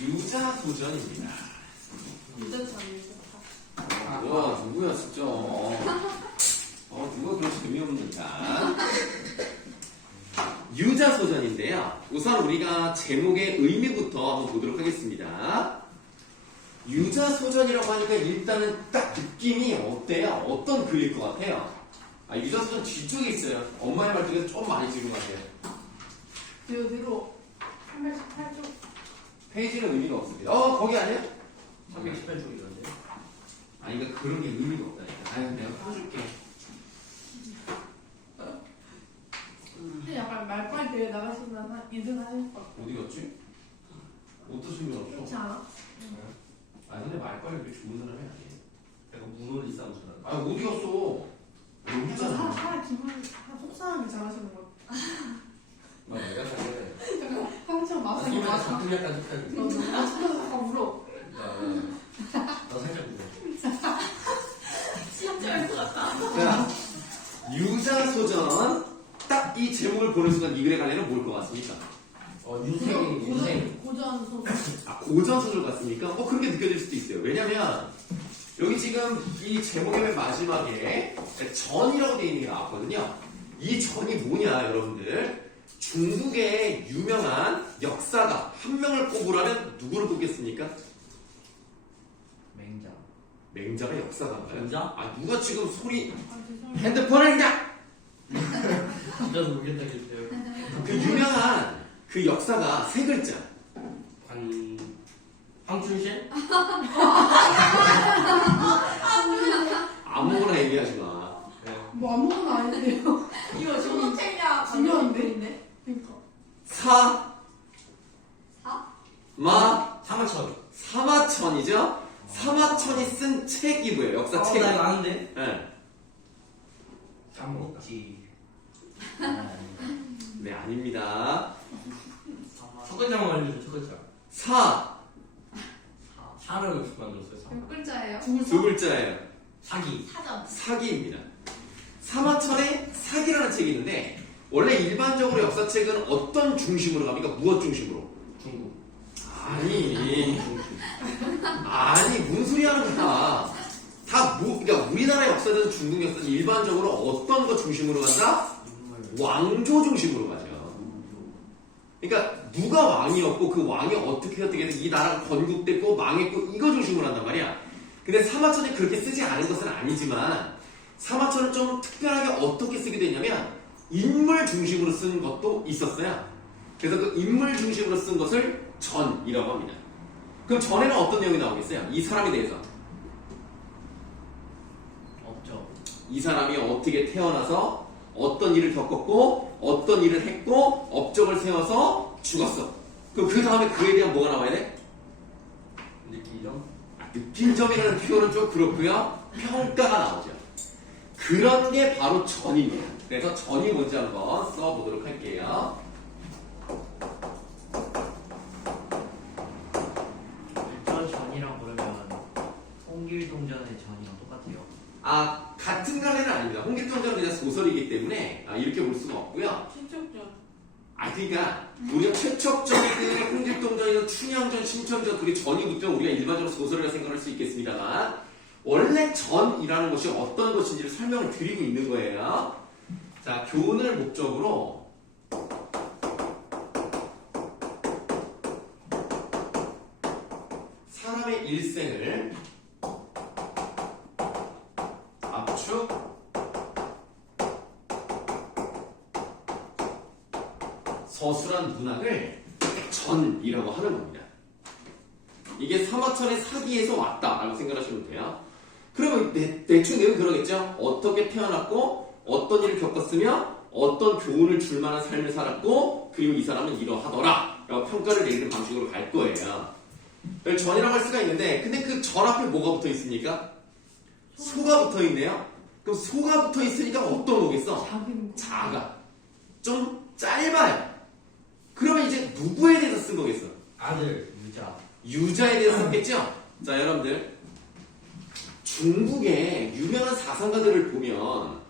유자소전입니다. 누구야 진짜. 누가 그렇게 재미없는가. 유자소전인데요. 우선 우리가 제목의 의미부터 한번 보도록 하겠습니다. 유자소전이라고 하니까 일단은 딱 느낌이 어때요? 어떤 글일 것 같아요? 유자소전 뒤쪽에 있어요. 엄마의 말쪽에서 좀 많이 찍은 것 같아요. 뒤로 318쪽. 페이지는 의미가 없습니다. 거기 아니에요? 318쪽이던데. 그러니까 그런 게 의미가 없다니까. 내가 풀어줄게. 약간 말빨 대회 나가시면 한 2등 하실 것 같아. 어디 갔지? 어떤 소리가 없어? 그렇지 않아? 근데 말빨이 그렇게 좋은 사람이 아니에요. 약간 문호리 싸움 줄 알았는데. 어디 갔어? 여기 있잖아. 사람 기분 속상하게 잘하시는 것 같아. 내가 사실 약간 항상 마사지 아니면 마사. 가끔 약간 흡혈. 너 잠깐 울어. 나 살짝 울어. 진짜 할것 같다. 자, 유자소전. 딱 이 제목을 보는 순간 이 글의 관련은 뭘 것 같습니까? 유생. 고전 소설. 고전 소설 같습니까? 그렇게 느껴질 수도 있어요. 왜냐면 여기 지금 이 제목의 맨 마지막에 전이라고 되어 있는 게 나왔거든요. 이 전이 뭐냐, 여러분들? 중국의 유명한 역사가 한 명을 꼽으라면 누구를 꼽겠습니까? 맹자. 맹자가 역사가인가요? 맹자? 누가 지금 소리 죄송해요. 핸드폰을 그냥 진짜 모르겠다겠어요. 그 유명한 그 역사가 세 글자. 황춘실? 아무거나 얘기하지 마. 뭐 아무거나 아닌데요. 이거 저는 책이야. 중요한데? 그러니까. 사마천. 사마천이죠? 사마천이 쓴 책이 뭐예요? 역사 책. 나 이거 아는데? 네. 삼국지. 네, 아닙니다. 첫 글자만 알려줘. 첫 글자. 사를 어떻게 만들었어요? 몇 글자예요? 두 글자예요. 사기. 사전. 사기입니다. 사마천의 사기라는 책이 있는데 원래 일반적으로 역사책은 어떤 중심으로 갑니까? 무엇 중심으로? 중국. 아니 무슨 소리 하는 거야. 그러니까 우리나라 역사든 중국 역사든 일반적으로 어떤 거 중심으로 간다? 왕조 중심으로 가죠. 그러니까 누가 왕이었고 그 왕이 어떻게 해서 이 나라가 건국됐고 망했고 이거 중심으로 한단 말이야. 근데 사마천이 그렇게 쓰지 않은 것은 아니지만 사마천은 좀 특별하게 어떻게 쓰게 되냐면 인물 중심으로 쓴 것도 있었어요. 그래서 그 인물 중심으로 쓴 것을 전이라고 합니다. 그럼 전에는 어떤 내용이 나오겠어요? 이 사람에 대해서. 없죠. 이 사람이 어떻게 태어나서 어떤 일을 겪었고 어떤 일을 했고 업적을 세워서 죽었어. 그럼 그 다음에 그에 대한 뭐가 나와야 돼? 느끼죠? 느낀점이라는 표현은 좀 그렇고요. 평가가 나오죠. 그런 게 바로 전입니다. 그래서 전이 뭔지 한번 써보도록 할게요. 전이랑 그러면 홍길동전의 전이랑 똑같아요. 같은 관계는 아닙니다. 홍길동전은 그냥 소설이기 때문에 이렇게 볼 수가 없고요. 최적전. 그러니까 우리가 최척전이든 홍길동전이든 춘향전, 신청전 그게 전이 붙으면 우리가 일반적으로 소설이라 생각할 수 있겠습니다만 원래 전이라는 것이 어떤 것인지를 설명을 드리고 있는 거예요. 자, 교훈을 목적으로 사람의 일생을 압축, 서술한 문학을 전이라고 하는 겁니다. 이게 사마천의 사기에서 왔다라고 생각하시면 돼요. 그러면 대충 내용이 그러겠죠. 어떻게 태어났고 어떤 일을 겪었으며 어떤 교훈을 줄 만한 삶을 살았고 그리고 이 사람은 이러하더라 라고 평가를 내리는 방식으로 갈 거예요. 전이라고 할 수가 있는데 근데 그 전 앞에 뭐가 붙어 있습니까? 소가 붙어 있네요. 그럼 소가 붙어 있으니까 어떤 거겠어? 자가. 좀 짧아요. 그러면 이제 누구에 대해서 쓴 거겠어? 아들. 유자. 유자에 대해서 썼겠죠? 자, 여러분들. 중국의 유명한 사상가들을 보면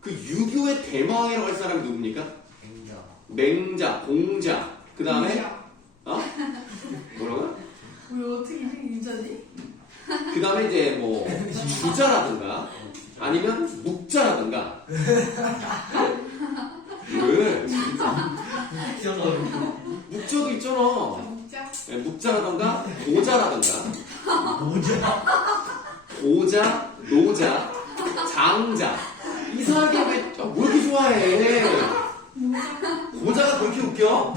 그 유교의 대마왕이라고 할 사람이 누굽니까? 맹자, 공자, 그 다음에 유자. 뭐라고요? 왜 어떻게 유자지? 그 다음에 이제 뭐 주자라든가 아니면 묵자라든가 왜? 묵자도 있잖아. 먹자. 네, 묵자라든가 고자라든가 고자, 노자, 장자 이상하게 왜 이렇게 좋아해? 고자가 그렇게 웃겨?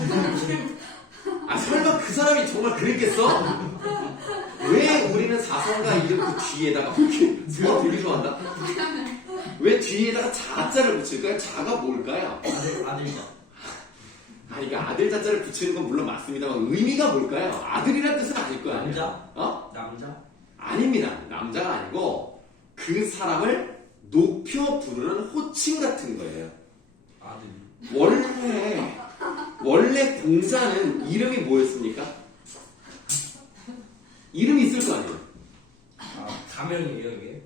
아 설마 그 사람이 정말 그랬겠어? 왜 우리는 사성가 이름 그 뒤에다가 이렇게 되게 좋아한다? 왜 뒤에다가 자자를 붙일까요? 자가 뭘까요? 아들자. 아니 그러니까 아들 자자를 붙이는 건 물론 맞습니다만 의미가 뭘까요? 아들이란 뜻은 아닐 거 아니에요? 남자? 어? 남자? 아닙니다. 남자가 아니고 그 사람을 높여 부르는 호칭 같은 거예요. 아들. 원래 공자는 이름이 뭐였습니까? 이름이 있을 거 아니에요? 아, 가명이에요 이게?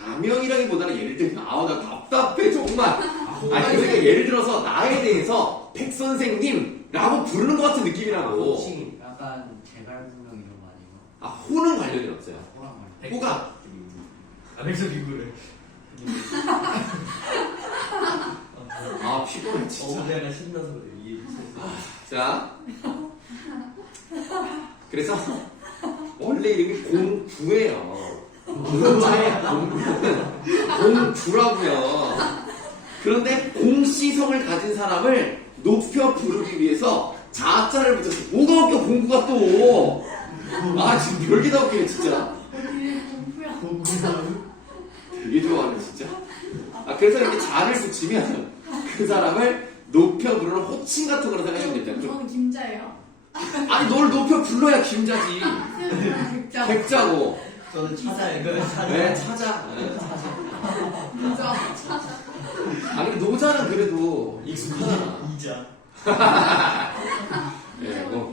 가명이라기보다는 예를 들면 아우 나 답답해 정말. 아니 그러니까 예를 들어서 나에 대해서 백 선생님라고 부르는 것 같은 느낌이라고. 호칭이. 약간 제갈부명 이런 거 아니고 아 호는 관련이 없어요. 호랑 말이야. 호가 백서 비구를. 아 피곤해 진짜. 내가 신나서 그래. 이해 못했어. 자 그래서 원래 이름이 공부예요. 공자의 공부는 공부라고요. 그런데 공시성을 가진 사람을 높여 부르기 위해서 자자를 붙여서 뭐가 웃겨 공부가 또. 아 지금 별게 다 웃기네 진짜. 공부야. 되게 좋아하네 진짜. 아 그래서 이렇게 자를 붙이면 그 사람을 높여 부르는 호칭 같은 거로 생각하시면 됩니다. 저는 김자예요. 아니 널 높여 불러야 김자지. 백자. 백자고. 저는 찾아요. 찾아. 네 찾아. 네, 유자. 아니 노자는 그래도 익숙하잖아. 이자. 네, 뭐.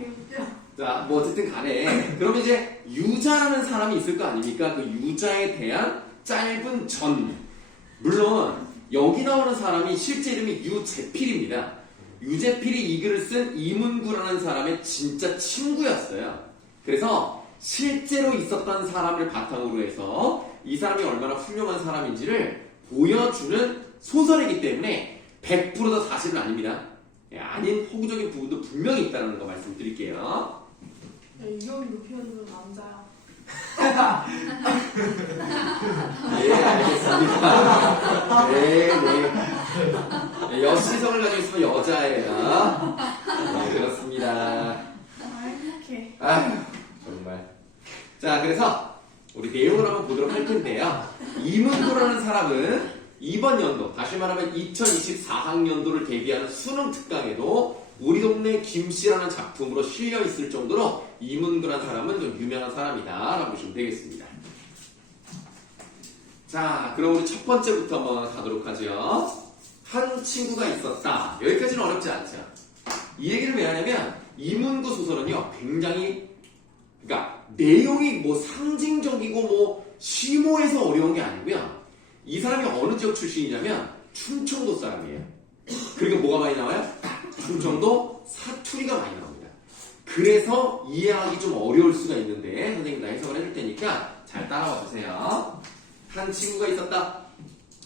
자, 뭐 어쨌든 간에 그러면 이제 유자라는 사람이 있을 거 아닙니까? 그 유자에 대한 짧은 전. 물론 여기 나오는 사람이 실제 이름이 유재필입니다. 유재필이 이 글을 쓴 이문구라는 사람의 진짜 친구였어요. 그래서 실제로 있었던 사람을 바탕으로 해서 이 사람이 얼마나 훌륭한 사람인지를 보여주는 소설이기 때문에 100%다 사실은 아닙니다. 예, 아닌 호구적인 부분도 분명히 있다는 거 말씀드릴게요. 이경이 높여주는 남자야. 예, 알겠습니다. 네, 네. 네, 여시성을 가지고 있으면 여자예요. 네, 그렇습니다. 아, 행복해. 아휴, 정말. 자, 그래서 우리 내용을 한번 보도록 할 텐데요. 이문구라는 사람은 이번 연도, 다시 말하면 2024학년도를 대비하는 수능 특강에도 우리 동네 김씨라는 작품으로 실려 있을 정도로 이문구라는 사람은 좀 유명한 사람이다 라고 보시면 되겠습니다. 자, 그럼 우리 첫 번째부터 한번 가도록 하죠. 한 친구가 있었다. 여기까지는 어렵지 않죠. 이 얘기를 왜 하냐면 이문구 소설은요 굉장히 그러니까 내용이 뭐 상징적이고 뭐 심오해서 어려운 게 아니고요. 이 사람이 어느 지역 출신이냐면 충청도 사람이에요. 그리고 뭐가 많이 나와요? 충청도 사투리가 많이 나옵니다. 그래서 이해하기 좀 어려울 수가 있는데 선생님이 해석을 해줄 테니까 잘 따라와 주세요. 한 친구가 있었다.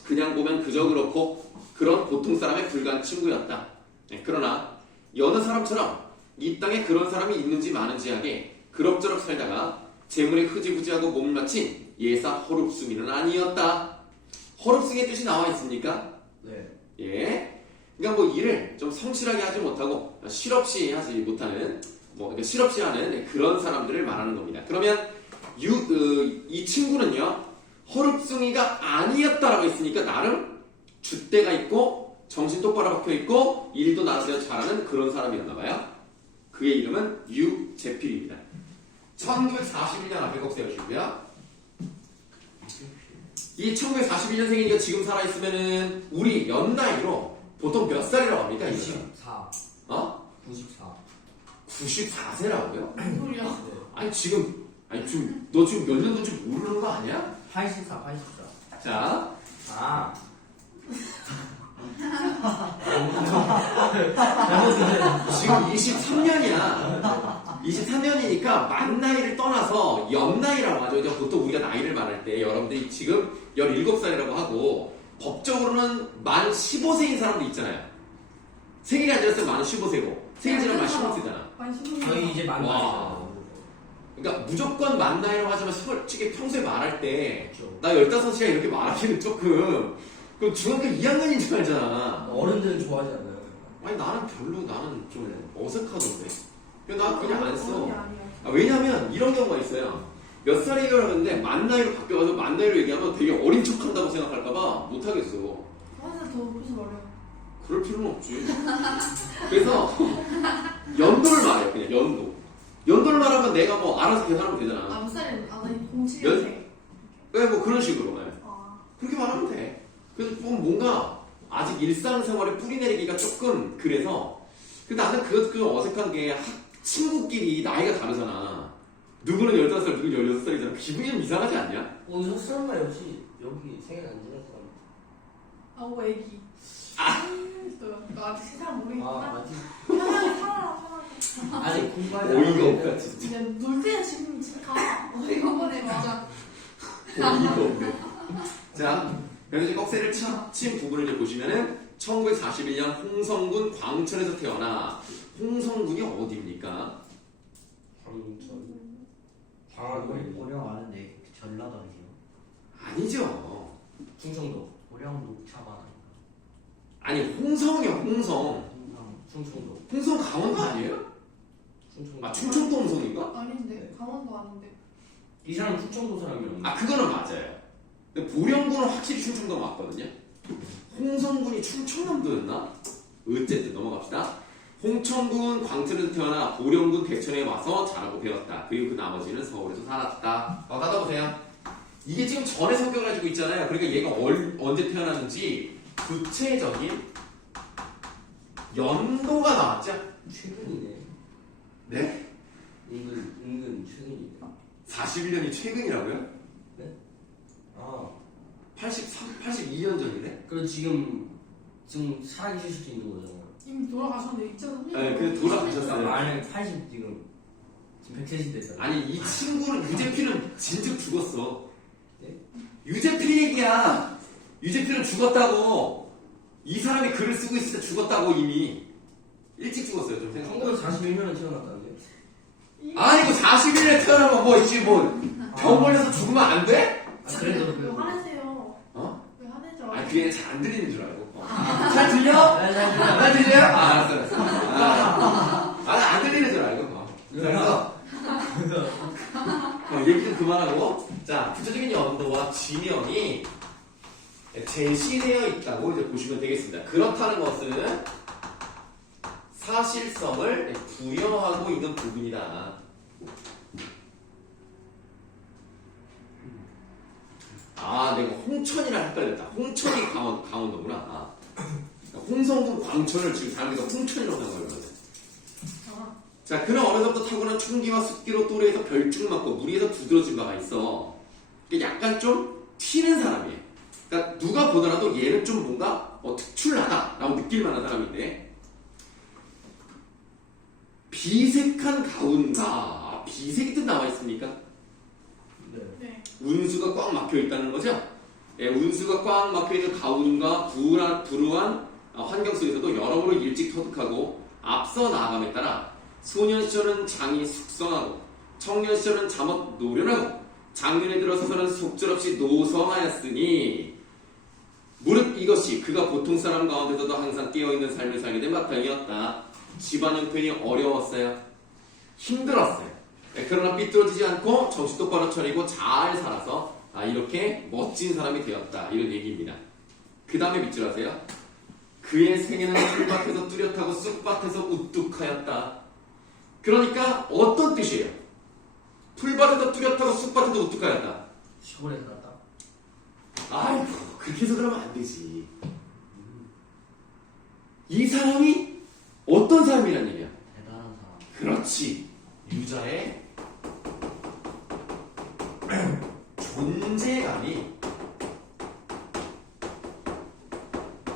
그냥 보면 그저 그렇고 그런 보통 사람에 불과한 친구였다. 네, 그러나 여느 사람처럼 이 땅에 그런 사람이 있는지 마는지 하게 그럭저럭 살다가 재물에 흐지부지하고 몸을 바친 예사 허룹숭이는 아니었다. 허룹숭이의 뜻이 나와 있습니까? 네. 예. 그러니까 뭐 일을 좀 성실하게 하지 못하고 실없이 하지 못하는 뭐 그러니까 실없이 하는 그런 사람들을 말하는 겁니다. 그러면 이 친구는요 허룹숭이가 아니었다라고 했으니까 나름 줏대가 있고 정신 똑바로 박혀 있고 일도 나름대로 잘하는 그런 사람이었나 봐요. 그의 이름은 유재필입니다. 1941년 앞에 꼭 세우시고요. 이 1941년생이니까 지금 살아있으면은 우리 연나이로 보통 몇 살이라고 합니까? 94. 어? 94. 94세라고요? 무슨 소리야? 네. 아니 지금 너 지금 몇 년도인지 모르는 거 아니야? 84. 자, 아. 지금 23년이야. 23년이니까 만 나이를 떠나서 연 나이라고 하죠. 이제 보통 우리가 나이를 말할 때 여러분들이 지금 17살이라고 하고 법적으로는 만 15세인 사람도 있잖아요. 생일이 안 지났으면 만 15세고 생일 지나면 만 15세잖아. 만 15세. 저희 이제 만 와. 나이잖아요. 그러니까 무조건 만 나이라고 하지만 솔직히 평소에 말할 때 그렇죠. 나 15시간 이렇게 말하기는 조금 그럼 중학교 2학년인 줄 알잖아. 어른들은 좋아하지 않아요. 아니 나는 별로 나는 좀 어색하던데. 나 그냥 안 써. 어른이 아니야. 왜냐면 이런 경우가 있어요. 몇 살이라고 하는데 만 나이로 바뀌어서 만 나이로 얘기하면 되게 어린 척한다고 생각할까봐 못하겠어. 한살 더 높여서 말해요. 그럴 필요는 없지. 그래서 연도를 말해요. 그냥 연도. 연도를 말하면 내가 뭐 알아서 계산하면 되잖아. 몇 살이야? 나 07년생. 왜 뭐 그런 식으로 해. 아, 그렇게 말하면 돼. 그래서 좀 뭔가 아직 일상생활에 뿌리 내리기가 조금 그래서 근데 나는 그것 좀 어색한 게 친구끼리 나이가 다르잖아. 누구는 15살, 누구는 16살이잖아. 기분이 좀 이상하지 않냐? 오늘 속상한 말 없이 여기 생일 안 지난 사람. 아우 애기. 너 아직 세상 모르겠구나. 아 아직 편하게 살아라, 편하게. 아직 공부하지 어이가 없다 진짜. 진짜 놀 때는 지금 집에 가. 어이가 없네, 맞아. 어이가 없네. 자, 그래서 이제 꺽쇠를 친 부분을 이제 보시면은 1941년 홍성군 광천에서 태어나 홍성군이 어디입니까? 광천 광안도 고령 아는데 전라도 아니에요? 아니죠. 충청도 고령 녹차가 아니 홍성이요 홍성. 항상 충청도 홍성 강원도 아니에요? 충청도 아 충청도 홍성인가? 아닌데, 강원도 아닌데. 이 사람 충청도 사람이었는데 아 그거는 맞아요. 근데 보령군은 확실히 충청도 맞거든요. 홍성군이 충청남도였나? 어쨌든 넘어갑시다. 홍천군 광천에서 태어나 보령군 대천에 와서 자라고 배웠다. 그리고 그 나머지는 서울에서 살았다. 따다보세요. 이게 지금 전에 성격을 가지고 있잖아요. 그러니까 얘가 언제 태어났는지 구체적인 연도가 나왔죠? 최근이네. 네? 은근 최근이네. 41년이 최근이라고요? 아 82년 전이네? 그리고 지금 살아계실 수도 있는 거잖아요. 이미 돌아가셨는데, 2003년. 네, 근데 돌아가셨어요. 아니 80 지금 130 됐잖아. 아니 이 친구는 유재필은 진즉 죽었어. 네? 유재필 얘기야. 유재필은 죽었다고. 이 사람이 글을 쓰고 있을 때 죽었다고 이미. 일찍 죽었어요 좀 생각. 1941년에 태어났다는데. 아니 뭐 41년에 태어나면 뭐 있지 뭐병 걸려서 죽으면 안 돼? 아 그래도 왜 화내세요? 어? 왜 화내죠? 아니 그게 잘 안 들리는 줄 알고. 잘 들려? 네, 잘 들려요? 아 알았어. 안 들리는 줄 알고. 그래서 얘기 좀 그만하고 자 구체적인 연도와 지명이 제시되어 있다고 이제 보시면 되겠습니다. 그렇다는 것은 사실성을 부여하고 있는 부분이다. 아 내가 홍천이랑 헷갈렸다. 홍천이 강원도구나. 아. 홍성군 광천을 지금 사람들이 홍천이라고 생각하거든. 아, 자, 그는 어려서부터 타고난 충기와 습기로 또래에서 별중 맞고 무리에서 두드러진 바가 있어. 약간 좀 튀는 사람이에요. 그러니까 누가 보더라도 얘는 좀 뭔가 특출나다라고 느낄 만한 사람인데 비색한 가운가 비색이 뜻 나와 있습니까? 네. 네. 운수가 꽉 막혀 있다는 거죠. 예, 운수가 꽉 막혀 있는 가운과 불우한 환경 속에서도 여러모로 일찍 터득하고 앞서 나아감에 따라 소년 시절은 장이 숙성하고 청년 시절은 잠옷 노련하고 장년에 들어서서는 속절없이 노성하였으니 무릇 이것이 그가 보통 사람 가운데서도 항상 깨어있는 삶을 살게 된 바탕이었다. 집안 형편이 어려웠어요. 힘들었어요. 네, 그러나 삐뚤어지지 않고 정신 똑바로 차리고 잘 살아서 이렇게 멋진 사람이 되었다. 이런 얘기입니다. 그 다음에 밑줄 하세요. 그의 생애는 풀밭에서 뚜렷하고 쑥밭에서 우뚝하였다. 그러니까 어떤 뜻이에요? 풀밭에서 뚜렷하고 쑥밭에서 우뚝하였다. 시골에 살았다. 아이고 그렇게 해서 그러면 안 되지. 이 사람이 어떤 사람이란 얘기야? 대단한 사람. 그렇지. 유자의 존재감이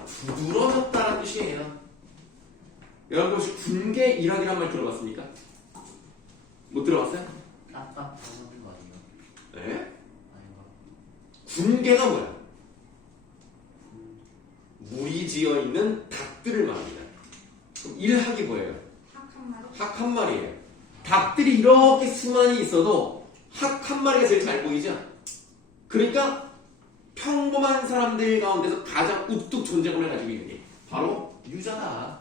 부드러졌다는 뜻이에요. 여러분 혹시 군계 일학이란 말 들어봤습니까? 못 들어봤어요? 딱딱 적는 거 아니에요? 네? 아닌가? 군계가 뭐야? 물이 지어 있는 닭들을 말합니다. 그럼 일학이 뭐예요? 학한 마리. 학 한 마리예요. 닭들이 이렇게 수많이 있어도 학 한 마리가 제일 잘 보이죠? 그러니까 평범한 사람들 가운데서 가장 우뚝 존재감을 가지고 있는 게 바로 유자다.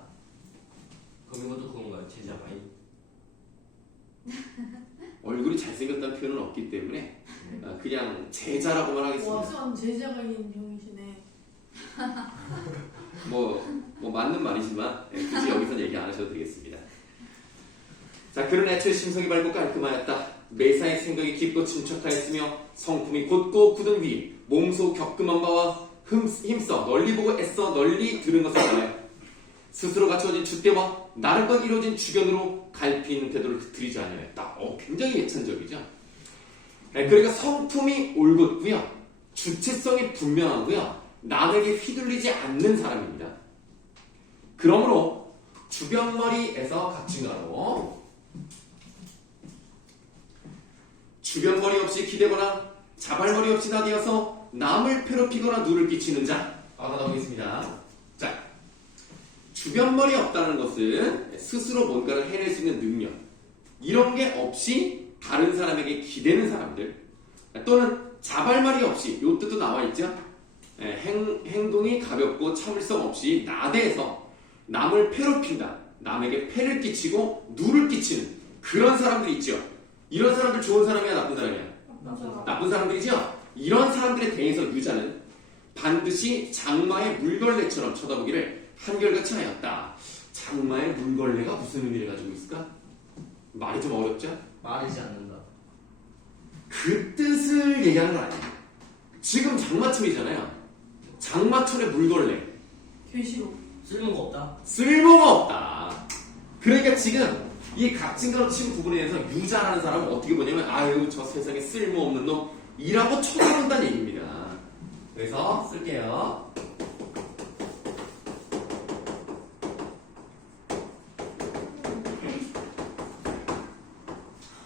그럼 이것도 그건가요? 제자바이? 얼굴이 잘생겼다는 표현은 없기 때문에 그냥 제자라고만 와, 하겠습니다. 선 제자가 있는 형이시네. 뭐 맞는 말이지만 굳이 여기서 얘기 안 하셔도 되겠습니다. 자, 그런 애초에 심성이 밝고 깔끔하였다. 매사에 생각이 깊고 침착하였으며 성품이 곧고 굳은 위 몸소 겪음한 바와 힘써 널리 보고 애써 널리 들은 것을 알아요. 스스로 갖추어진 주대와 나름껏 이루어진 주견으로 갈피 있는 태도를 들이지 아니하였다. 굉장히 예찬적이죠. 그러니까 성품이 올곧고요. 주체성이 분명하고요. 남에게 휘둘리지 않는 사람입니다. 그러므로 주변머리에서 각진가로 주변머리 없이 기대거나 자발머리 없이 나대어서 남을 괴롭히거나 누를 끼치는 자 나오겠습니다. 자, 주변머리 없다는 것은 스스로 뭔가를 해낼 수 있는 능력 이런 게 없이 다른 사람에게 기대는 사람들 또는 자발머리 없이 요 뜻도 나와 있죠. 행동이 가볍고 참을성 없이 나대해서 남을 괴롭힌다. 남에게 폐를 끼치고 누를 끼치는 그런 사람들이 있죠. 이런 사람들 좋은 사람이야 나쁜 사람이야? 나쁜 사람들이죠. 이런 사람들에 대해서 유자는 반드시 장마의 물걸레처럼 쳐다보기를 한결같이 하였다. 장마의 물걸레가 무슨 의미를 가지고 있을까? 말이 좀 어렵죠? 마르지 않는다. 그 뜻을 얘기하는 건 아니에요. 지금 장마철이잖아요. 장마철의 물걸레 괴시로. 쓸모가 없다. 쓸모가 없다. 그러니까 지금 이 각진가로 친 부분에 대해서 유자라는 사람은 어떻게 보냐면 아유 저 세상에 쓸모없는 놈이라고 쳐다본다는 얘기입니다. 그래서 쓸게요.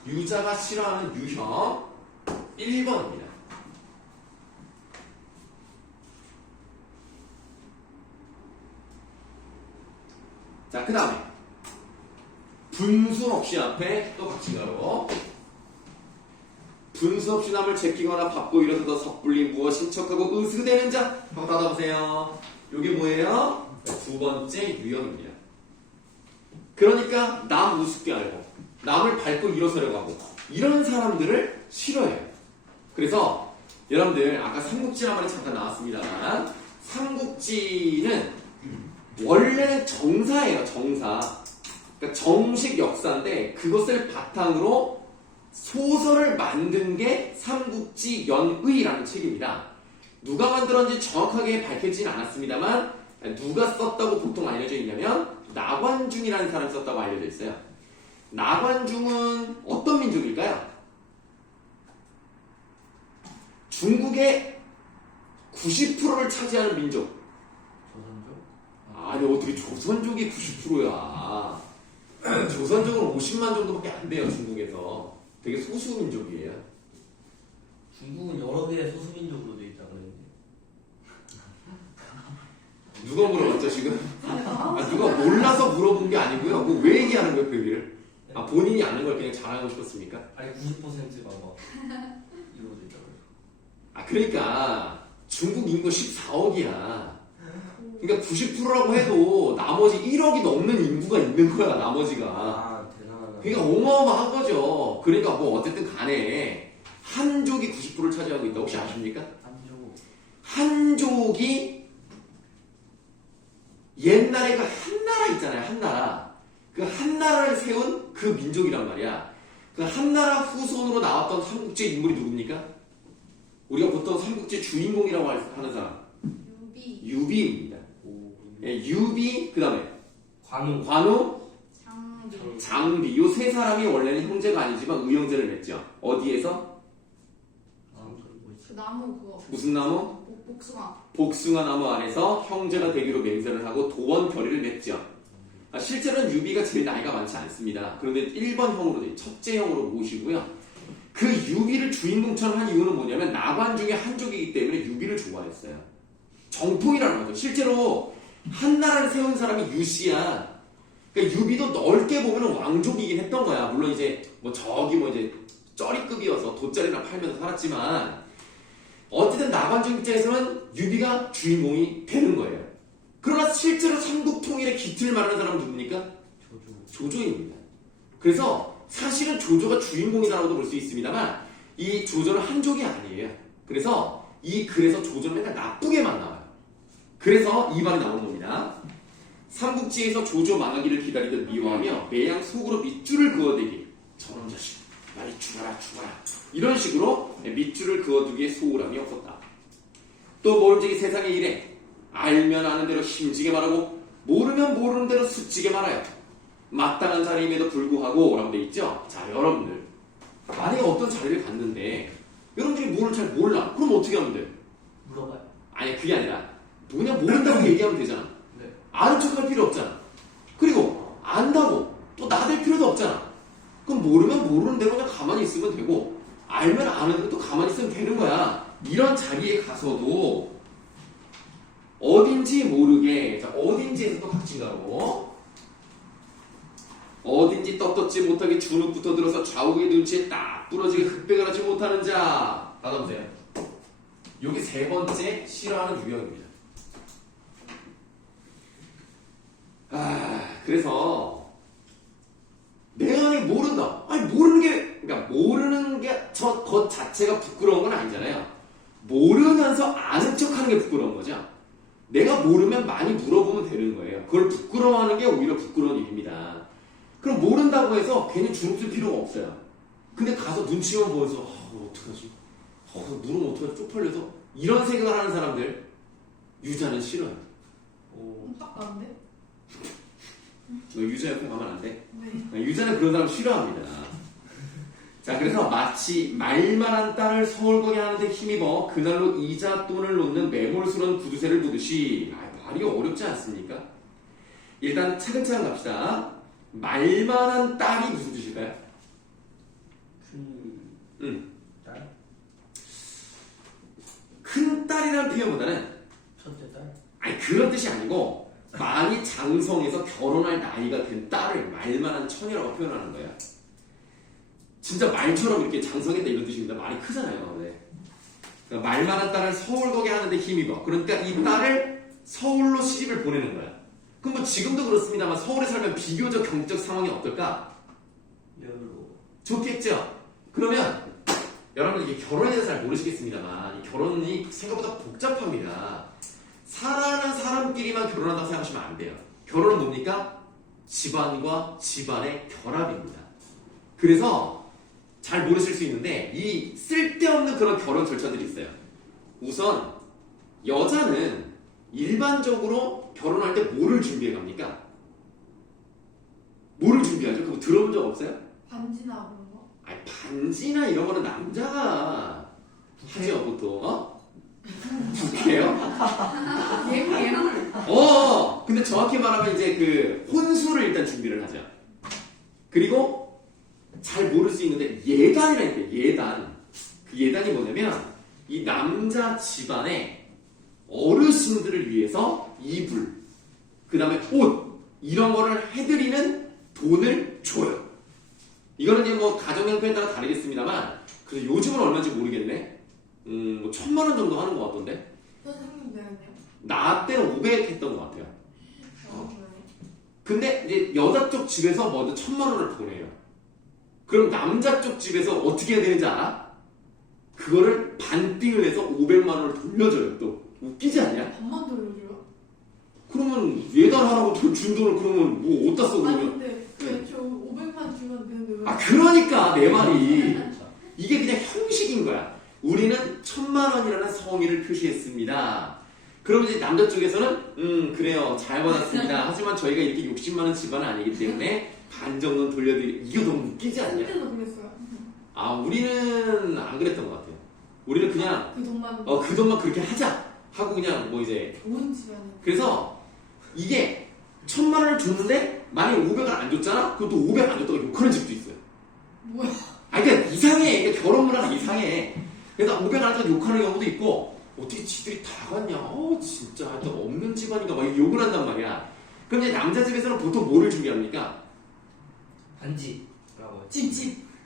유자가 싫어하는 유형 1번입니다. 자, 그 다음에 분수 없이 앞에 또 각진가로 분수 없이 남을 제끼거나 밟고 일어서서 섣불리 무엇인 척하고 으스대는 자 한번 닫아보세요. 이게 뭐예요? 두 번째 유형입니다. 그러니까 남 우습게 알고 남을 밟고 일어서려고 하고 이런 사람들을 싫어해요. 그래서 여러분들 아까 삼국지란 말이 잠깐 나왔습니다만 삼국지는 원래는 정사예요. 정사. 그러니까 정식 역사인데 그것을 바탕으로 소설을 만든 게 삼국지 연의라는 책입니다. 누가 만들었는지 정확하게 밝혀지진 않았습니다만 누가 썼다고 보통 알려져 있냐면 나관중이라는 사람이 썼다고 알려져 있어요. 나관중은 어떤 민족일까요? 중국의 90%를 차지하는 민족. 조선족? 아니 어떻게 조선족이 90%야. 조선족은 50만 정도밖에 안 돼요. 중국에서 되게 소수 민족이에요. 중국은 여러 개의 소수민족으로 돼 있다 그랬는데. 누가 물어봤죠 지금? 누가 몰라서 물어본 게 아니고요. 뭐 왜 얘기하는 거예요 그 얘기를? 본인이 아는 걸 그냥 자랑하고 싶었습니까? 아니 90%가 막 이루어져 있다고요. 그러니까 중국 인구 14억이야. 그러니까 90%라고 해도 나머지 1억이 넘는 인구가 있는 거야 나머지가. 아 대단하다. 그러니까 어마어마한 거죠. 그러니까 뭐 어쨌든 간에 한족이 90%를 차지하고 있다. 혹시 아십니까? 한족. 한족이 옛날에 그 한나라 있잖아요. 한나라. 그 한나라를 세운 그 민족이란 말이야. 그 한나라 후손으로 나왔던 삼국지 인물이 누굽니까? 우리가 보통 삼국지 주인공이라고 하는 사람. 유비. 유비입니다. 예, 유비, 그 다음에 관우. 관우, 장비. 장비. 요 세 사람이 원래는 형제가 아니지만 의형제를 맺죠. 어디에서? 그 나무 그거. 무슨 나무? 복숭아. 복숭아 나무 안에서 형제가 되기로 맹세를 하고 도원 결의를 맺죠. 실제로는 유비가 제일 나이가 많지 않습니다. 그런데 1번형으로 첫째형으로 모시고요. 그 유비를 주인공처럼 한 이유는 뭐냐면 나관 중에 한족이기 때문에 유비를 좋아했어요. 정통이라는 거죠. 실제로 한나라를 세운 사람이 유씨야. 그러니까 유비도 넓게 보면 왕족이긴 했던 거야. 물론 이제 뭐 저기 뭐 이제 쩌리급이어서 돗자리나 팔면서 살았지만 어쨌든 나관중 입장에서는 유비가 주인공이 되는 거예요. 그러나 실제로 삼국 통일의 기틀을 말하는 사람은 누굽니까? 조조입니다. 그래서 사실은 조조가 주인공이다라고도 볼 수 있습니다만 이 조조는 한족이 아니에요. 그래서 이 글에서 조조는 맨날 나쁘게만 나와요. 그래서 이 말이 나오는 겁니다. 삼국지에서 조조 망하기를 기다리듯 미워하며 매양 속으로 밑줄을 그어대기. 저놈 자식 빨리 죽어라 죽어라. 이런 식으로 밑줄을 그어두기에 소홀함이 없었다. 또 모름지기 세상의 일에 알면 아는 대로 힘지게 말하고 모르면 모르는 대로 수치게 말하여 마땅한 자리임에도 불구하고 라고 돼 있죠. 자, 여러분들 만약에 어떤 자리를 갔는데 여러분들이 뭐를 잘 몰라. 그럼 어떻게 하면 돼? 물어봐요. 아니 그게 아니라 뭐냐 모른다고 얘기하면 되잖아. 네. 아는 척할 필요 없잖아. 그리고 안다고 또 나댈 필요도 없잖아. 그럼 모르면 모르는 대로 그냥 가만히 있으면 되고 알면 아는 대로 또 가만히 있으면 되는 거야. 이런 자리에 가서도 어딘지 모르게, 자, 어딘지에서 또 각진가로 어딘지 떳떳지 못하게 주눅부터 들어서 좌우의 눈치에 딱 부러지게 흑백을 하지 못하는 자. 받아보세요. 요게 세 번째 싫어하는 유형입니다. 그래서 내가 만약에 모른다. 아니 모르는 게, 그러니까 모르는 게 저 것 자체가 부끄러운 건 아니잖아요. 모르면서 아는 척하는 게 부끄러운 거죠. 내가 모르면 많이 물어보면 되는 거예요. 그걸 부끄러워하는 게 오히려 부끄러운 일입니다. 그럼 모른다고 해서 괜히 주눅들 필요가 없어요. 근데 가서 눈치만 보면서 어떡하지? 물으면 어떡하지? 쪽팔려서 이런 생각을 하는 사람들 유자는 싫어요. 딱 나는데? 너 유자 옆에 가면 안 돼? 네. 유자는 그런 사람 싫어합니다. 자, 그래서 마치 말만한 딸을 서울거게 하는데 힘입어 그날로 이자 돈을 놓는 매몰스러운 구두쇠를 보듯이 말이 어렵지 않습니까? 일단 차근차근 갑시다. 말만한 딸이 무슨 뜻일까요? 딸? 큰 딸이라는 표현보다는 첫째 딸? 아니 그런 뜻이 아니고 많이 장성해서 결혼할 나이가 된 딸을 말만한 처녀라고 표현하는 거예요. 진짜 말처럼 이렇게 장성했다 이런 뜻입니다. 말이 크잖아요. 네. 그러니까 말만한 딸을 서울거게 하는데 힘입어. 그러니까 이 딸을 서울로 시집을 보내는 거야. 그럼 뭐 지금도 그렇습니다만 서울에 살면 비교적 경제적 상황이 어떨까? 여로. 좋겠죠? 그러면 여러분 이게 결혼에 대해서 잘 모르시겠습니다만 이 결혼이 생각보다 복잡합니다. 사랑하는 사람끼리만 결혼한다고 생각하시면 안 돼요. 결혼은 뭡니까? 집안과 집안의 결합입니다. 그래서 잘 모르실 수 있는데 이 쓸데없는 그런 결혼 절차들이 있어요. 우선 여자는 일반적으로 결혼할 때 뭐를 준비해 갑니까? 뭐를 준비하죠? 그거 들어본 적 없어요? 반지나 그런 거? 아니 반지나 이런 거는 남자가 하죠 보통. 어? 부케요? 예물. 근데 정확히 말하면 이제 그 혼수를 일단 준비를 하죠. 그리고 잘 모를 수 있는데 예단이라니까 예단. 그 예단이 뭐냐면 이 남자 집안의 어르신들을 위해서 이불, 그 다음에 옷 이런 거를 해드리는 돈을 줘요. 이거는 이제 뭐 가정 형편에 따라 다르겠습니다만 그래서 요즘은 얼마인지 모르겠네. 뭐 1,000만 원 정도 하는 것 같던데. 선생님 되는데요? 나 때는 500 했던 것 같아요. 어. 근데 이제 여자 쪽 집에서 먼저 1,000만 원을 보내요. 그럼 남자 쪽 집에서 어떻게 해야 되는지 알아? 그거를 반띵을 해서 500만 원을 돌려줘요. 또 웃기지 않냐? 반만 돌려줘요? 그러면 예단하라고 준 돈을 그러면 뭐 어디다 써 아니 그러면? 근데 저 500만 주면 되는데 왜? 그러니까 내 말이 이게 그냥 형식인 거야. 우리는 1,000만 원이라는 성의를 표시했습니다. 그럼 이제 남자 쪽에서는 그래요 잘 받았습니다. 하지만 저희가 이렇게 60만 원 집안은 아니기 때문에 반 정도는 돌려드리. 이거 너무 웃기지 않냐? 그때도 그랬어요. 우리는 안 그랬던 것 같아요. 우리는 그냥 그 돈만. 그 돈만 그렇게 하자 하고 그냥 뭐 이제 온 집안에. 그래서 이게 1,000만 원을 줬는데 만약에 500을 안 줬잖아? 그럼 또 500 안 줬다고 욕하는 집도 있어요. 뭐야? 그러니까 이상해. 그러니까 결혼 문화가 이상해. 그래서 500 안 줬다고 욕하는 경우도 있고 어떻게 지들이 다 갔냐? 진짜 하여튼 없는 집안인가 막 욕을 한단 말이야. 그럼 이제 남자 집에서는 보통 뭐를 준비합니까? 반지라고. 집.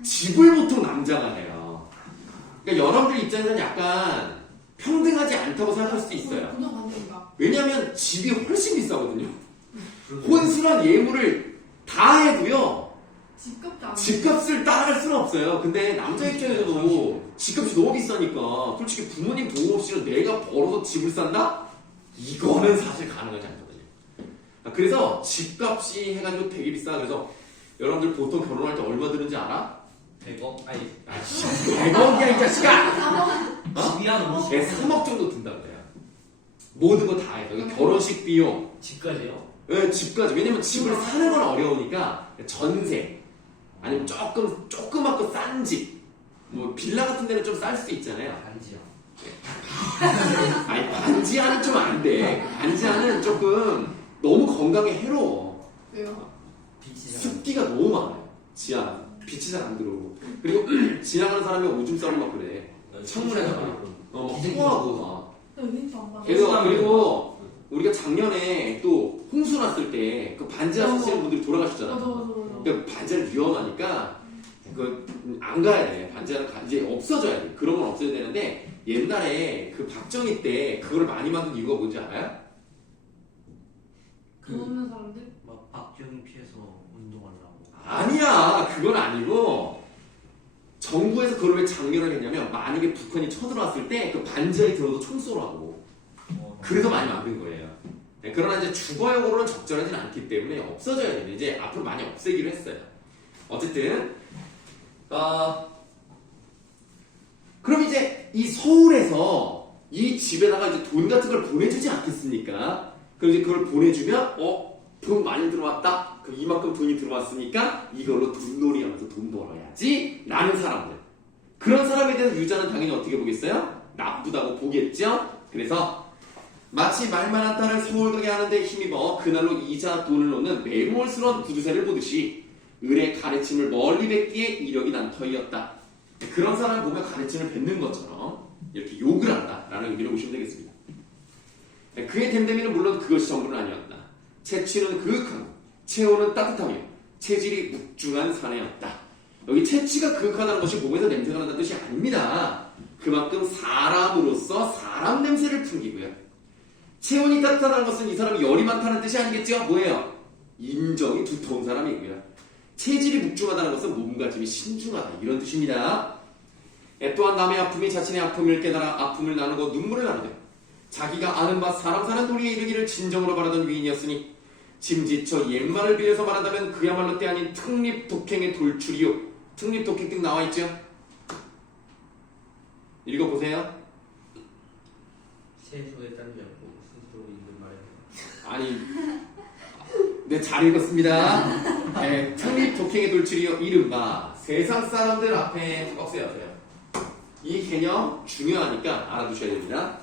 집을 보통 남자가 해요. 그러니까 여러분들 입장에서는 약간 평등하지 않다고 생각할 수도 있어요. 그냥 반대인가? 왜냐하면 집이 훨씬 비싸거든요. 혼수란 예물을 다 해도요. 집값도 안 집값을 따라갈 수는 없어요. 근데 남자 입장에서도 집값이 너무 비싸니까 솔직히 부모님 도움 없이는 내가 벌어서 집을 산다? 이거는 사실 가능하지 않거든요. 그래서 집값이 해가지고 되게 비싸. 그래서 여러분들 보통 결혼할 때 얼마 드는지 알아? 100억? 아니 100억이야 이 자식아! 집이 한 50억. 3억 정도 든다고 해요. 모든 거 다 해요. 그러니까 결혼식 비용, 집까지요? 네, 집까지. 왜냐면 집을 사는 건 어려우니까 전세 아니면 조그맣고 싼 집, 뭐 빌라 같은 데는 좀 쌀 수 있잖아요. 반지요. 아니 반지하는 좀 안 돼. 반지하는 조금 너무 건강에 해로워. 왜요? 빛이 잘. 습기가 너무 많아요. 지하 빛이 잘 안 들어오고 그리고 지나가는 사람이 오줌 싸고 막 그래. 창문에다가 통하고 막. 나 의미도 안 받아. 그리고 우리가 작년에 또 홍수 났을 때 그 반지하 사시는 분들이 돌아가셨잖아요. 맞아. 그러니까 반지하는 위험하니까 안 가야 돼. 반지하는 이제 없어져야 돼. 그런 건 없어야 되는데 옛날에 그 박정희 때 그거를 많이 만든 이유가 뭔지 알아요? 돈 없는 사람들? 막 박정희 피해서 운동하려고. 아니야. 그건 아니고 정부에서 그걸 왜 장려를 했냐면 만약에 북한이 쳐들어왔을 때 그 반지하에 들어도 총 쏘라고. 그래서 많이 만든 거예요. 네, 그러나 이제 주거용으로는 적절하진 않기 때문에 없어져야 되는데 이제 앞으로 많이 없애기로 했어요. 어쨌든 그럼 이제 이 서울에서 이 집에다가 이제 돈 같은 걸 보내주지 않겠습니까? 그럼 이제 그걸 보내주면 돈 많이 들어왔다. 그럼 이만큼 돈이 들어왔으니까 이걸로 돈놀이 하면서 돈 벌어야지 라는 사람들. 그런 사람에 대해서 유자는 당연히 어떻게 보겠어요? 나쁘다고 보겠죠? 그래서 마치 말만한 딸을 서울 가게 하는데 힘입어 그날로 이자 돈을 놓는 매몰스러운 구두쇠를 보듯이 을의 가르침을 멀리 뱉기에 이력이 난 터이었다. 그런 사람을 보면 가르침을 뱉는 것처럼 이렇게 욕을 한다라는 의미로 보시면 되겠습니다. 그의 댐댐이는 물론 그것이 전부는 아니었다. 채취는 그윽하고 체온은 따뜻하며 체질이 묵중한 사내였다. 여기 채취가 그윽하다는 것이 몸에서 냄새가 난다는 뜻이 아닙니다. 그만큼 사람으로서 사람 냄새를 풍기고요. 체온이 따뜻하다는 것은 이 사람이 열이 많다는 뜻이 아니겠죠? 뭐예요? 인정이 두터운 사람이고요. 체질이 묵중하다는 것은 몸가짐이 신중하다 이런 뜻입니다. 또한 남의 아픔이 자신의 아픔을 깨달아 아픔을 나누고 눈물을 나누되 자기가 아는 바 사람 사는 도리에 이르기를 진정으로 바라던 위인이었으니 짐지쳐 옛말을 빌려서 말한다면 그야말로 때 아닌 특립독행의 돌출이요. 특립독행 등 나와있죠? 읽어보세요. 세수에 땀이 없고 스스로 있는 말에. 아니, 네, 잘 읽었습니다. 네, 특립독행의 돌출이요. 이른바 세상 사람들 앞에 꺽쇠하세요. 이 개념 중요하니까 알아두셔야 됩니다.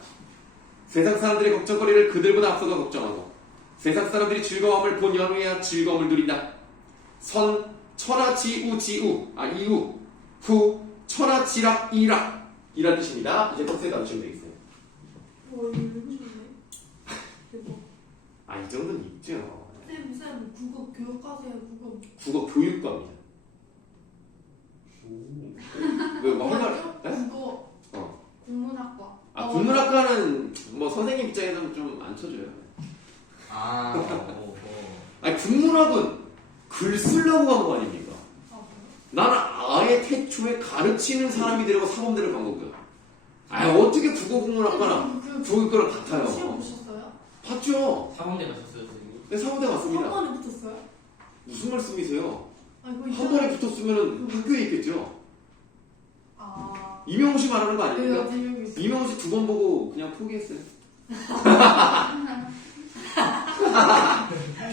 세상 사람들의 걱정거리를 그들보다 앞서서 걱정하고 세상 사람들이 즐거움을 본 연후에야 즐거움을 누린다. 선, 천하, 이후, 후, 천하, 이락 이란 뜻입니다. 이제 꺽쇠 가주시면 되겠어요. 이거 읽으셨네? 대박. 이 정도는 있죠. 쌤, 국어 교육하세요, 국어. 국어 교육과입니다. 왜, 뭐, 할말, 네? 국어. 어. 국문학과. 국문학과는 뭐 선생님 입장에서는 좀 안 쳐줘요. 국문학은 글 쓰려고 간 거 아닙니까? 나는 아예 태초에 가르치는 사람이 되려고 사범대를 간 거고요. 어떻게 국어국문학과랑 국어과랑 시험 같아요? 보셨어요? 봤죠? 사범대 가셨어요, 선생님? 네, 사범대 한 갔습니다. 번에 붙었어요? 무슨 말씀이세요? 이거 한 번에 붙었으면 학교에 있겠죠? 아. 이명호 씨 말하는 거 아닙니까? 네, 이명호 씨. 이명호 씨 2번 보고 그냥 포기했어요.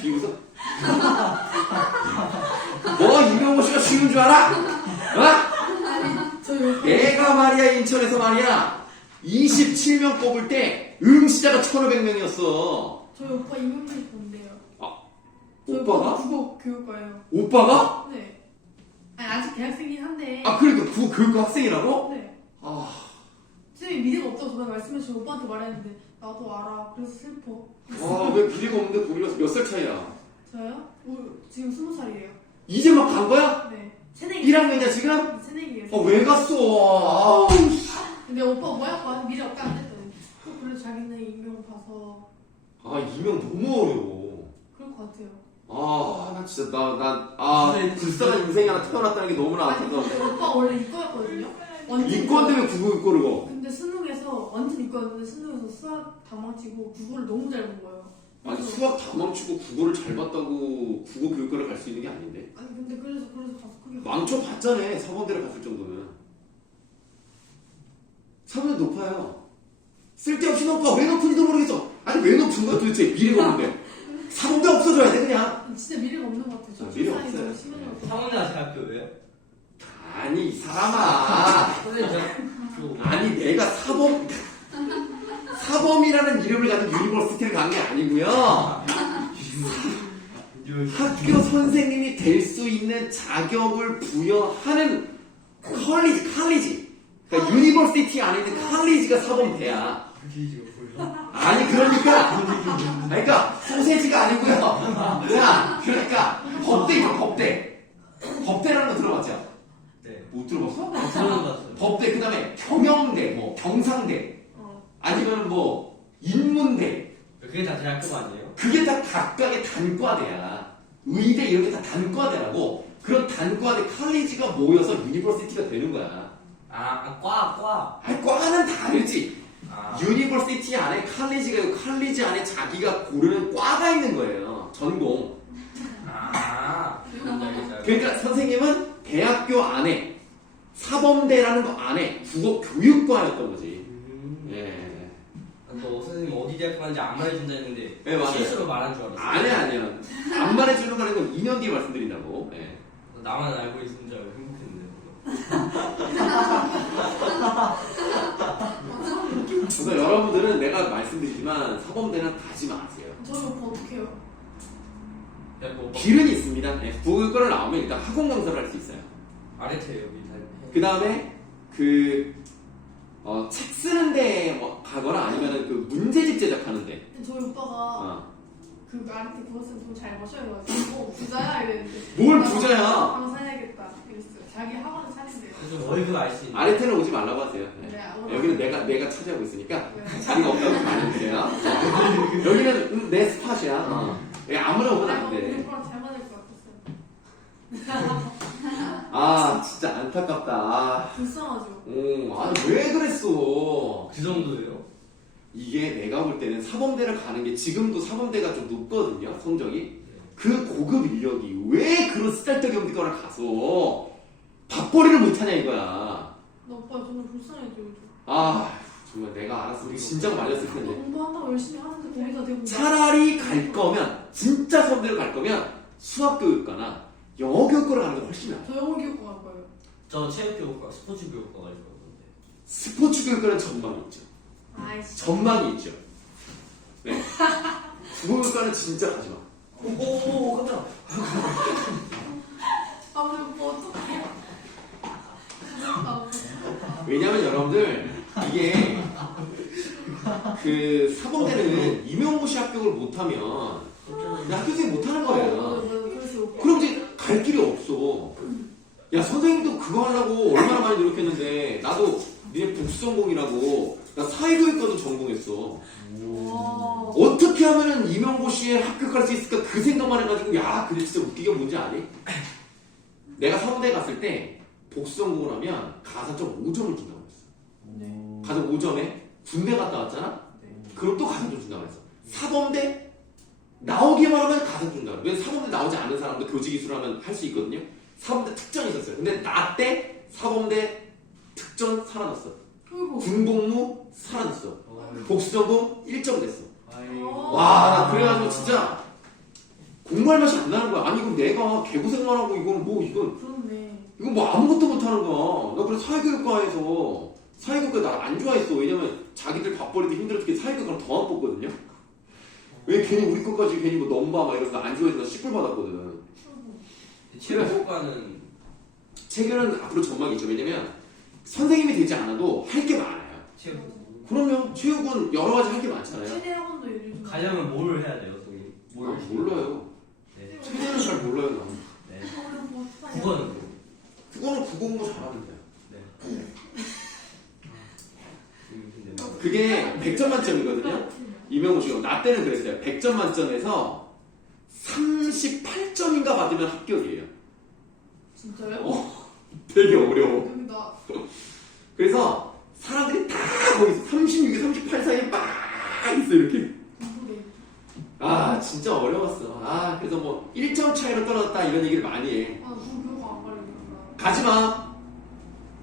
비웃어? 뭐 이명호 씨가 쉬운 줄 알아? 아니, 저 요거. 내가 말이야 인천에서 말이야 27명 뽑을 때 응시자가 1,500명이었어. 저희 오빠 이명식 본대요. 저희 오빠가? 국어 교육과예요. 오빠가? 네. 아니 아직 대학생이긴 한데. 아 그러니까 교육과 학생이라고? 네. 아 선생님 미래가 없다고 저번에 말씀해주신 오빠한테 말했는데 나도 알아. 그래서 슬퍼. 왜 미래가 없는데 우리가 몇 살 차이야? 저요? 지금 20살이에요. 이제 막 간 거야? 네. 새내기. 1학년이야 지금? 새내기예요. 왜 갔어? 아우. 근데 오빠 뭐야? 미래 없다 안 했더니 그래 자기네 익명 봐서 이명 너무 어려워. 그럴 것 같아요. 나 진짜 불쌍한 인생이 하나 태어났다는 게 너무나 아니 안타까워. 근데 오빠 원래 이과였거든요. 완전 이권 때문에 국어 이과를 가. 근데 수능에서 완전 이과였는데 수능에서 수학 다 망치고 국어를 너무 잘 본 거예요. 아니 그래서- 수학 다 멈추고 국어를 잘 봤다고 국어 교육과를 갈 수 있는 게 아닌데. 아니 근데 그래서 가서 그게 망쳐 봤잖아. 사범대를 갔을 정도는. 사범대 높아요. 쓸데없이 높아. 왜 높은지도 모르겠어. 아니 왜 높은 거야 도대체. 미래가 없는데. 사범대 없어져야 돼 그냥. 진짜 미래가 없는 것 같아요. 저 미래 출산이 없어요. 너무 심해져서. 상원대가 대학교예요? 아니 이 사람아. 선생님 아니 내가 사범이라는 이름을 가진 유니버시티를 간 게 아니고요. 학교 선생님이 될 수 있는 자격을 부여하는 칼리지. 그러니까 유니버시티 안에 있는 칼리지가 사범대야. 아니 그러니까 소세지가 아니고요. 야 그러니까 법대라는 거 들어봤죠? 네. 못 들어봤어? 들어봤어요. 법대 그다음에 경영대, 뭐 경상대, 아니면 뭐 인문대. 그게 다 대학교가 아니에요? 그게 다 각각의 단과대야. 의대 이런 게 다 단과대라고. 그런 단과대 칼리지가 모여서 유니버시티가 되는 거야. 과. 아니 과는 다르지. 아. 유니버시티 안에 칼리지가 있고 칼리지 안에 자기가 고르는 과가 있는 거예요. 전공. 그러니까 선생님은 대학교 안에 사범대라는 거 안에 국어 교육과였던 거지. 예. 너 선생님 어디 대학 가는지 안 말해준다 했는데 네, 맞아요. 실수로 말한 줄 알았어. 아니야. 안 말해주는 거는 건 2년 뒤에 말씀드린다고. 예. 나만 알고 있는 줄 알고 행복했는데. 그래서 여러분들은 내가 말씀드리지만 사범대는 가지 마세요. 저희 오빠 어떻게 해요? 길은 있습니다. 예. 국어를 나오면 일단 학원 강사를 할 수 있어요. 아래태예요 여기 다. 그 다음에 책 쓰는데 뭐 가거나 아니면은 그 문제집 제작하는데. 저희 오빠가 그 아르테 국어쌤 돈 잘 버셔가지고 부자야 이랬는데 뭘 부자야? 강사해야겠다 이랬어요. 자기 학원을 차린대요. 그래서 월급 알 수 있는. 아래테는 오지 말라고 하세요. 네. 네, 여기는 내가 차지하고 있으니까 네. 자리가 없다고 말해드려요. 여기는 내 스팟이야. 여기 아무나 오면 안 우리 돼. 오빠랑 잘 맞을 것 같았어요. 진짜 안타깝다. 불쌍하죠. 왜 그랬어? 그 정도예요? 이게 내가 볼 때는 사범대를 가는 게 지금도 사범대가 좀 높거든요, 성적이. 그 고급 인력이 왜 그런 쓰잘데기 거를 가서 밥벌이를 못하냐 이거야. 나 오빠 정말 불쌍해져 요즘. 정말 내가 알았으면 진작 말렸을 텐데. 공부한다고 열심히 하는데 거기다 대고 차라리 갈 거면 진짜 사범대를 갈 거면 수학교육과나 영어교육과를 가는 게 훨씬 나아. 저 영어 교육과 갈 거예요. 저 체육교육과, 스포츠 교육과 갈 건데. 스포츠 교육과는 전망이 있죠. 아이씨. 전망이 있죠. 네. 국어교육과는 진짜 가지 마. 오 깜짝. 우리 오빠 어떡해? 왜냐면 여러분들 이게 그 사범대는 임용고시 합격을 못하면 학교생이 못하는 거예요. 그럼 이제 갈 길이 없어. 야 선생님도 그거 하려고 얼마나 많이 노력했는데 나도 니네 복수전공이라고 나 사회교육과도 전공했어. 어떻게 하면은 임용고시에 합격할 수 있을까 그 생각만 해가지고 근데 진짜 웃기게 뭔지 아니? 내가 사범대 갔을 때 복수전공을 하면 가산점 5점을 준다고 했어. 가산 5점에 군대 갔다 왔잖아? 그럼 또 가산점 준다고 했어. 사범대 나오기만 하면 가산 준다고. 왜냐면 사범대 나오지 않은 사람도 교직이수를 하면 할 수 있거든요. 사범대 특전이 있었어요. 근데 나 때 사범대 특전 사라졌어. 군복무 사라졌어. 복수전공 1점 됐어. 나 그래가지고 진짜 공부할 맛이 안 나는 거야. 아니 이건 내가 개고생만 하고 이건 그렇네. 이건 뭐 아무것도 못하는 거야. 나 그래서 사회교육과 나 안 좋아했어. 왜냐면 자기들 밥벌이도 힘들었게 사회교육과는 더 안 뽑거든요. 왜 괜히 우리 것까지 괜히 뭐 넘봐 막 이런 거 안 좋아해서 나 씨뿔 받았거든. 체력 효과는 체계는 앞으로 전망이죠. 왜냐면 선생님이 되지 않아도 할 게 많아요. 체육 그러면 체육은 여러 가지 할 게 많잖아요. 최대 학원도 요즘 가려면 뭘 해야 돼요, 선생님? 뭘 몰라요. 네. 체계는 잘 몰라요. 나는. 네. 뭐 국어는 뭐? 그거는 국어 공부 잘하는데. 네. 근데 뭐 그게 100점 만점이거든요. 이명호 씨가 나 때는 그랬어요. 100점 만점에서 38점인가 받으면 합격이에요. 진짜요? 되게 어려워. 여기다 그래서 사람들이 다 거기서 36에 38 사이에 막 있어 이렇게. 공부돼. 아 진짜 어려웠어. 아 그래서 뭐 1점 차이로 떨어졌다 이런 얘기를 많이 해. 아, 국어가 안 가려고. 가지마.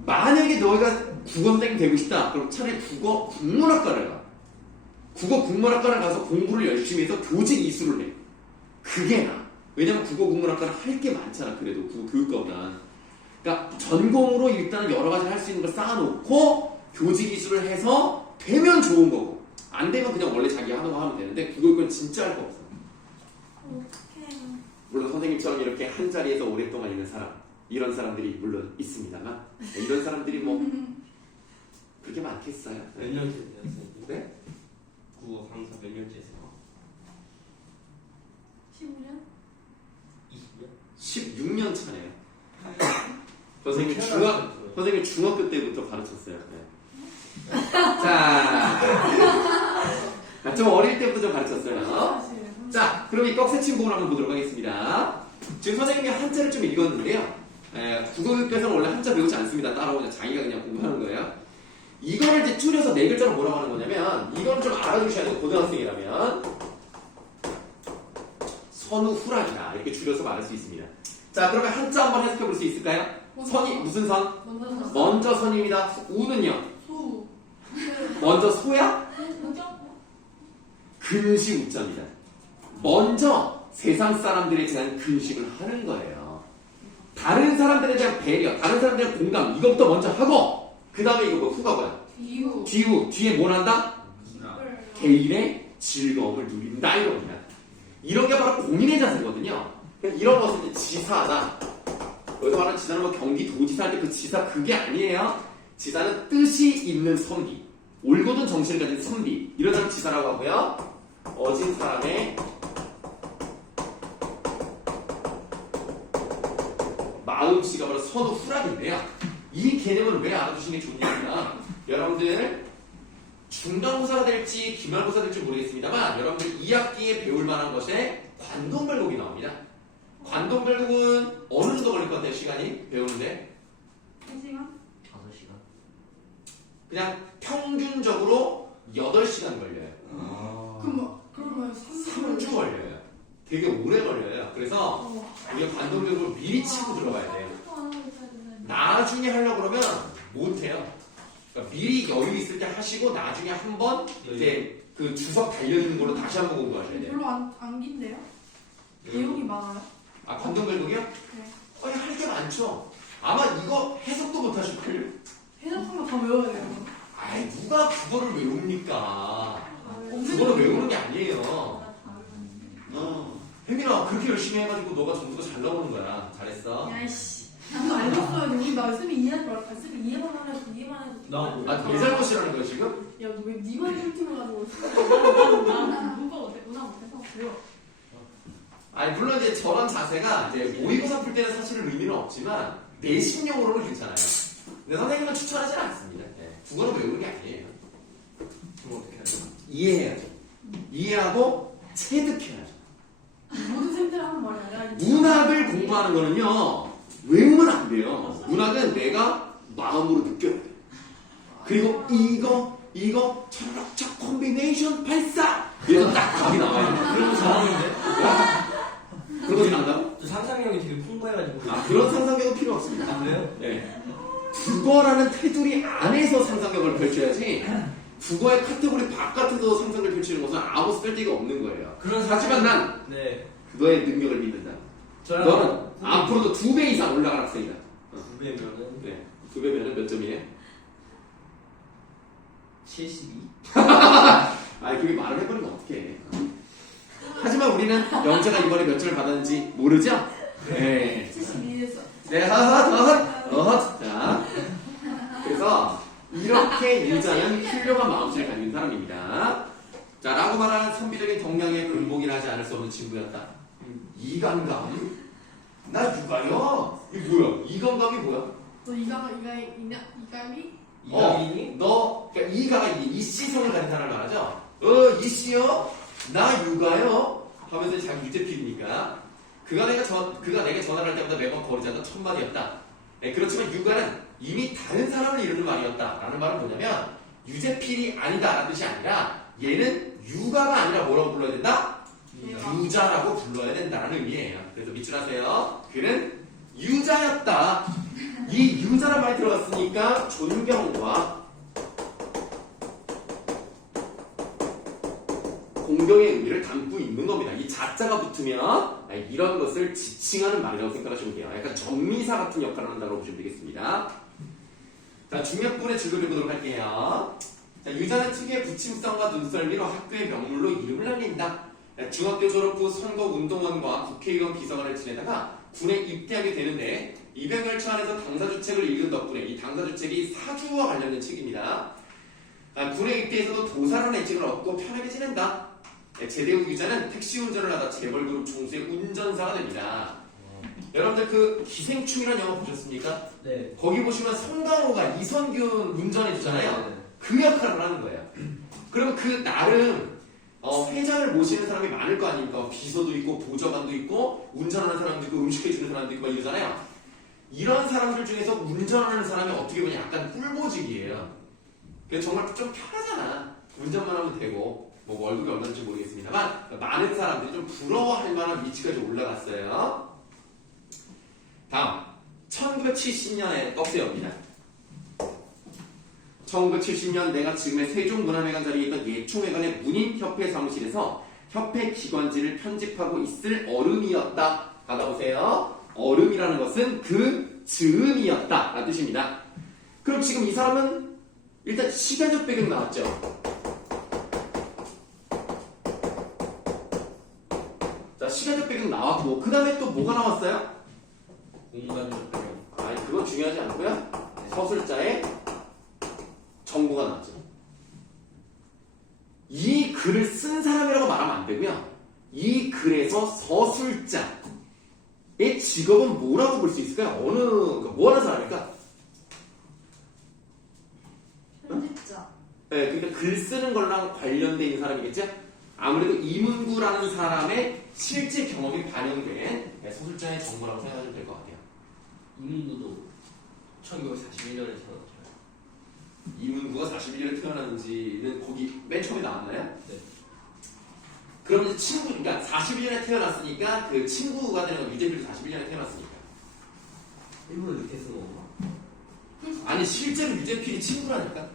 만약에 너희가 국어땡 되고 싶다. 그럼 차라리 국어 국문학과를 가. 국어 국문학과를 가서 공부를 열심히 해서 교직 이수를 해. 그게 나. 왜냐면 국어 국문학과는 할 게 많잖아. 그래도 국어 교육과보단. 그러니까 전공으로 일단 여러 가지 할 수 있는 걸 쌓아놓고 교직 이수를 해서 되면 좋은 거고 안 되면 그냥 원래 자기 하는 거 하면 되는데 국어교육은 진짜 할 거 없어. 어떡해. 물론 선생님처럼 이렇게 한 자리에서 오랫동안 있는 사람 이런 사람들이 물론 있습니다만 이런 사람들이 뭐 그렇게 많겠어요? 몇 년째 돼요, 선생님? 네? 국어 강사 몇 년째 세요? 15년? 20년? 16년 차네요. 선생님 중학교 때부터 가르쳤어요. 네. 자, 좀 어릴 때부터 좀 가르쳤어요. 자, 그럼 이 꺽쇠친 부분 한번 보도록 하겠습니다. 지금 선생님이 한자를 좀 읽었는데요. 국어교육에서는 원래 한자 배우지 않습니다. 따라오냐 자기가 그냥 공부하는 거예요. 이거를 이제 줄여서 네 글자로 뭐라고 하는 거냐면 이건 좀 알아두셔야 돼요. 고등학생이라면 선우후락이다 이렇게 줄여서 말할 수 있습니다. 자, 그러면 한자 한번 해석해 볼 수 있을까요? 선이 무슨 선? 먼저 선입니다. 우는요? 소. 먼저 소야? 근시 우자입니다. 먼저 세상 사람들에 대한 근심을 하는 거예요. 다른 사람들에 대한 배려, 다른 사람들에 대한 공감 이것부터 먼저 하고 그 다음에 이거 뭐 후가 뭐야? 이후. 뒤후 뒤에 뭘 한다? 개인의 즐거움을 누린다 이겁니다. 이런 게 바로 공인의 자세거든요. 이런 것을 이제 지사다. 여기서 말하는 지사는 뭐 경기도지사 할 때 그 지사 그게 아니에요. 지사는 뜻이 있는 선비, 올곧은 정신을 가진 선비 이런 사람 지사라고 하고요. 어진 사람의 마음씨가 바로 선우후락인데요. 이 개념을 왜 알아두시는 게 좋냐면 여러분들 중간고사가 될지 기말고사가 될지 모르겠습니다만 여러분들 2학기에 배울 만한 것에 관동별곡이 나옵니다. 관동별곡은 어느 정도 걸릴 것 같아요? 시간이 배우는데 1시간? 5시간. 그냥 평균적으로 8시간 걸려요. 그러면 3주 걸려요. 되게 오래 걸려요. 그래서 우리가 관동별곡을 미리 치고 들어가야 돼요. 나중에 하려고 그러면 못해요. 그러니까 미리 여유 있을 때 하시고 나중에 한번 이제 그 주석 달려있는 걸로 다시 한번 공부하셔야 돼요. 별로 안 긴데요? 내용이 많아요? 아, 관동별곡이요? 네. 아니, 할 게 많죠. 아마 이거 해석도 못 하실걸요? 해석한 거 다 외워야 돼요. 아이, 누가 그거를 외웁니까? 없는 그거를 외우는 게 아니에요. 혜민아, 그렇게 열심히 해가지고 너가 점수가 잘 나오는 거야. 잘했어. 야이씨. 나도 알겠어요. 우리 말씀이 이해하지 말고 말씀이 이해만 하려고 이해만 해도. 나도. 아, 내 잘못이라는 거야, 지금? 야, 너 왜 니만 꿀팁을 가지고 있어? 나는 문과 못해. 문화 못해서. 왜요? 아니, 물론 이제 저런 자세가 이제 모의고사 풀 때는 사실은 의미는 없지만 내신용으로는 괜찮아요. 근데 선생님은 추천하지는 않습니다. 네. 국어는 외우는 게 아니에요. 그럼 어떻게 하죠? 이해해야죠. 이해하고 체득해야죠. 모든 쌤들 하는 말이 아니라. 문학을 공부하는 거는요, 외우면 안 돼요. 문학은 내가 마음으로 느껴야 돼. 그리고 이거 철학적 콤비네이션 발사! 이래서 딱 답이 나와요. 그런 거 잘하는데? 그런 거 나온다고? 저 상상력이 되게 풍부해가지고. 아, 그런 상상력은 필요 없습니다. 아, 그래요? 네. 국어라는 테두리 안에서 상상력을 펼쳐야지 국어의 카테고리 바깥에서 상상을 펼치는 것은 아무 쓸데가 없는 거예요. 하지만 난 네. 너의 능력을 믿는다. 너는 앞으로도 2배 이상 올라갈 학생이다. 9배면은 네. 2배면은 몇 점이에요? 72? 아니, 그게 말을 해버리면 어떡해. 하지만 우리는 영재가 이번에 몇 점을 받았는지 모르죠? 네. 72에서. 네, 허허. 자, 그래서 이렇게 유자는 훌륭한 마음씨를 가진 사람입니다. 자, 라고 말하는 선비적인 동양의 근본이라 하지 않을 수 없는 친구였다. 이간감? 나 유가요? 이게 뭐야? 이간감이 뭐야? 너 이감이? 이강인이? 너, 그러니까 이가가 이씨성을 가진 사람을 말하죠? 이씨요? 나 유가요? 하면서 자기 유재필이니까. 그가 내게 전화를 할 때마다 매번 거르지 않는 첫마디였다. 네, 그렇지만 유가는 이미 다른 사람을 이루는 말이었다. 라는 말은 뭐냐면, 유재필이 아니다. 라는 뜻이 아니라, 얘는 유가가 아니라 뭐라고 불러야 된다? 유자라고 불러야 된다는 의미예요. 그래서 밑줄 하세요. 그는 유자였다. 이 유자란 말이 들어갔으니까 존경과 공경의 의미를 담고 있는 겁니다. 이 자자가 붙으면 이런 것을 지칭하는 말이라고 생각하시면 돼요. 약간 정미사 같은 역할을 한다고 보시면 되겠습니다. 자, 중력분의 줄을 해보도록 할게요. 자, 유자는 특유의 부침성과 눈썰미로 학교의 명물로 이름을 날린다. 중학교 졸업 후 선거운동원과 국회의원 비서관을 지내다가 군에 입대하게 되는데 이병열차 안에서 당사주책을 읽은 덕분에 이 당사주책이 사주와 관련된 책입니다. 군에 입대해서도 도사라는 애칭을 얻고 편하게 지낸다. 제대 후 유자는 택시 운전을 하다 재벌그룹 총수의 운전사가 됩니다. 여러분들 그 기생충이라는 영화 보셨습니까? 네. 거기 보시면 성강호가 이선균 운전해주잖아요. 그 역할을 하는 거예요. 그러면 그 나름 회장을 모시는 사람이 많을 거 아닙니까? 비서도 있고 보좌관도 있고 운전하는 사람도 있고 음식해주는 사람도 있고 막 이러잖아요. 이런 사람들 중에서 운전하는 사람이 어떻게 보면 약간 꿀보직이에요. 그래서 정말 좀 편하잖아. 운전만 하면 되고 뭐 월급이 얼마인지 모르겠습니다만 많은 사람들이 좀 부러워할 만한 위치까지 올라갔어요. 다음 1970년에 떡새입니다. 1970년 내가 지금의 세종문화회관 자리에 있던 예총회관의 문인협회 사무실에서 협회 기관지를 편집하고 있을 어른이었다. 받아보세요. 어른이라는 것은 그 즈음이었다 라는 뜻입니다. 그럼 지금 이 사람은 일단 시간적 배경 나왔죠. 자, 시간적 배경 나왔고 그 다음에 또 뭐가 나왔어요? 공간적 배경. 아니 그건 중요하지 않고요. 서술자의 정보가 나왔죠. 이 글을 쓴 사람이라고 말하면 안 되고요. 이 글에서 서술자의 직업은 뭐라고 볼 수 있을까요? 그러니까 뭐 하는 사람일까? 편집자. 네, 그러니까 글 쓰는 거랑 관련돼 있는 사람이겠죠? 아무래도 이문구라는 사람의 실제 경험이 반영된 서술자의 정보라고 생각하시면 될 것 같아요. 이문구도 1941년에 태어났죠. 이문구가 41년에 태어났는지는 거기 맨 처음에 나왔나요? 네. 그럼 이제 친구, 그러니까 41년에 태어났으니까 그 친구가 되는 건 유재필도 41년에 태어났으니까. 일부러 이렇게 쓴 건가? 아니 실제로 유재필이 친구라니까.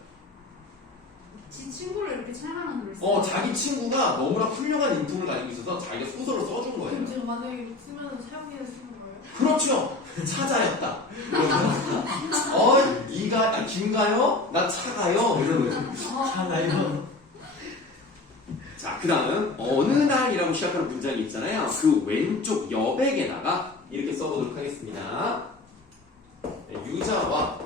지 친구를 이렇게 촬영하는 걸 써. 자기 친구가 너무나 훌륭한 인품을 가지고 있어서 자기가 소설로 써준 그럼 거예요. 제가 만약에 쓰면 사용기를 쓰는 거예요? 그렇죠. 차자였다. 김가요? 나 차가요? 이런 거지. 차가요. 자, 그 다음 어느 날이라고 시작하는 문장이 있잖아요. 그 왼쪽 여백에다가 이렇게 써보도록 하겠습니다. 유자와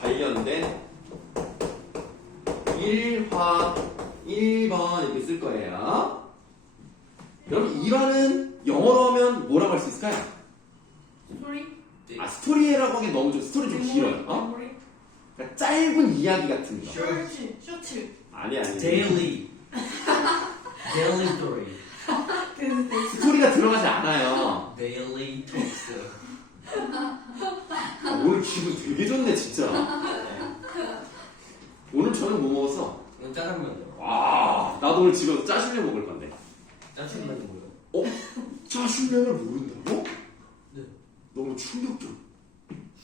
관련된 일화 1번 이렇게 쓸 거예요. 여러분 일화는 영어로 하면 뭐라고 할 수 있을까요? 스토리? 스토리라고 하기엔 너무 좀 스토리 좀 길어요. 메모리? 그러니까 짧은 이야기 같은 거. 쇼츠. 아니. Daily. Daily story. 스토리가 들어가지 않아요. Daily talks. 오늘 기분 되게 좋네 진짜. 오늘 저녁 뭐 먹었어? 이건 짜장면이요. 와, 나도 오늘 집에서 짜장면 먹을 건데. 짜장면이 뭐예요? 짜장면을 모른다고? 네. 너무 충격적.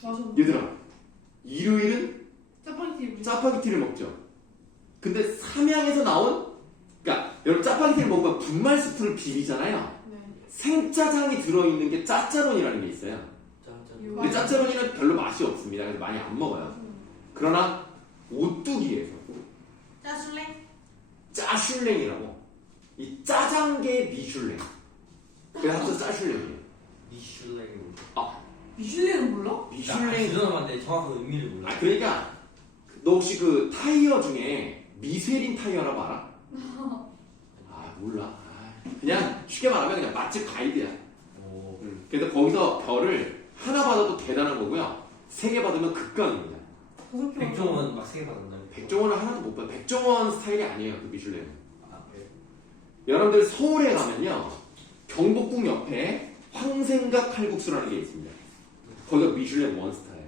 맞아. 얘들아, 일요일은 짜파게티. 짜파게티를 먹죠. 근데 삼양에서 나온, 그러니까 여러분 짜파게티를 먹으면 분말 스프를 비비잖아요. 네. 생짜장이 들어있는 게 짜짜론이라는 게 있어요. 짜장. 근데 짜짜론이는 별로 맛이 없습니다. 그래서 많이 안 먹어요. 그러나 오뚜기에서 짜줄래? 짜슐랭이라고. 이 짜장계 미슐랭. 그래서 합쳐서 짜슐랭이에요. 미슐랭. 미슐랭은 몰라? 미슐랭. 들어봤는데 정확한 의미를 몰라. 아 그러니까 너 혹시 그 타이어 중에 미쉐린 타이어라고 알아? 아 몰라. 아, 그냥 쉽게 말하면 그냥 맛집 가이드야. 오. 그래서 거기서 별을 하나 받아도 대단한 거고요. 3개 받으면 극강입니다. 다섯 개 백종원 막 3개 받았나? 백종원을 하나도 못 받아. 백종원 스타일이 아니에요. 그 미슐랭은. 아, 그래. 여러분들 서울에 가면요. 경복궁 옆에 황생각 칼국수라는 게 있습니다. 거기가 미슐랭 원스타예요.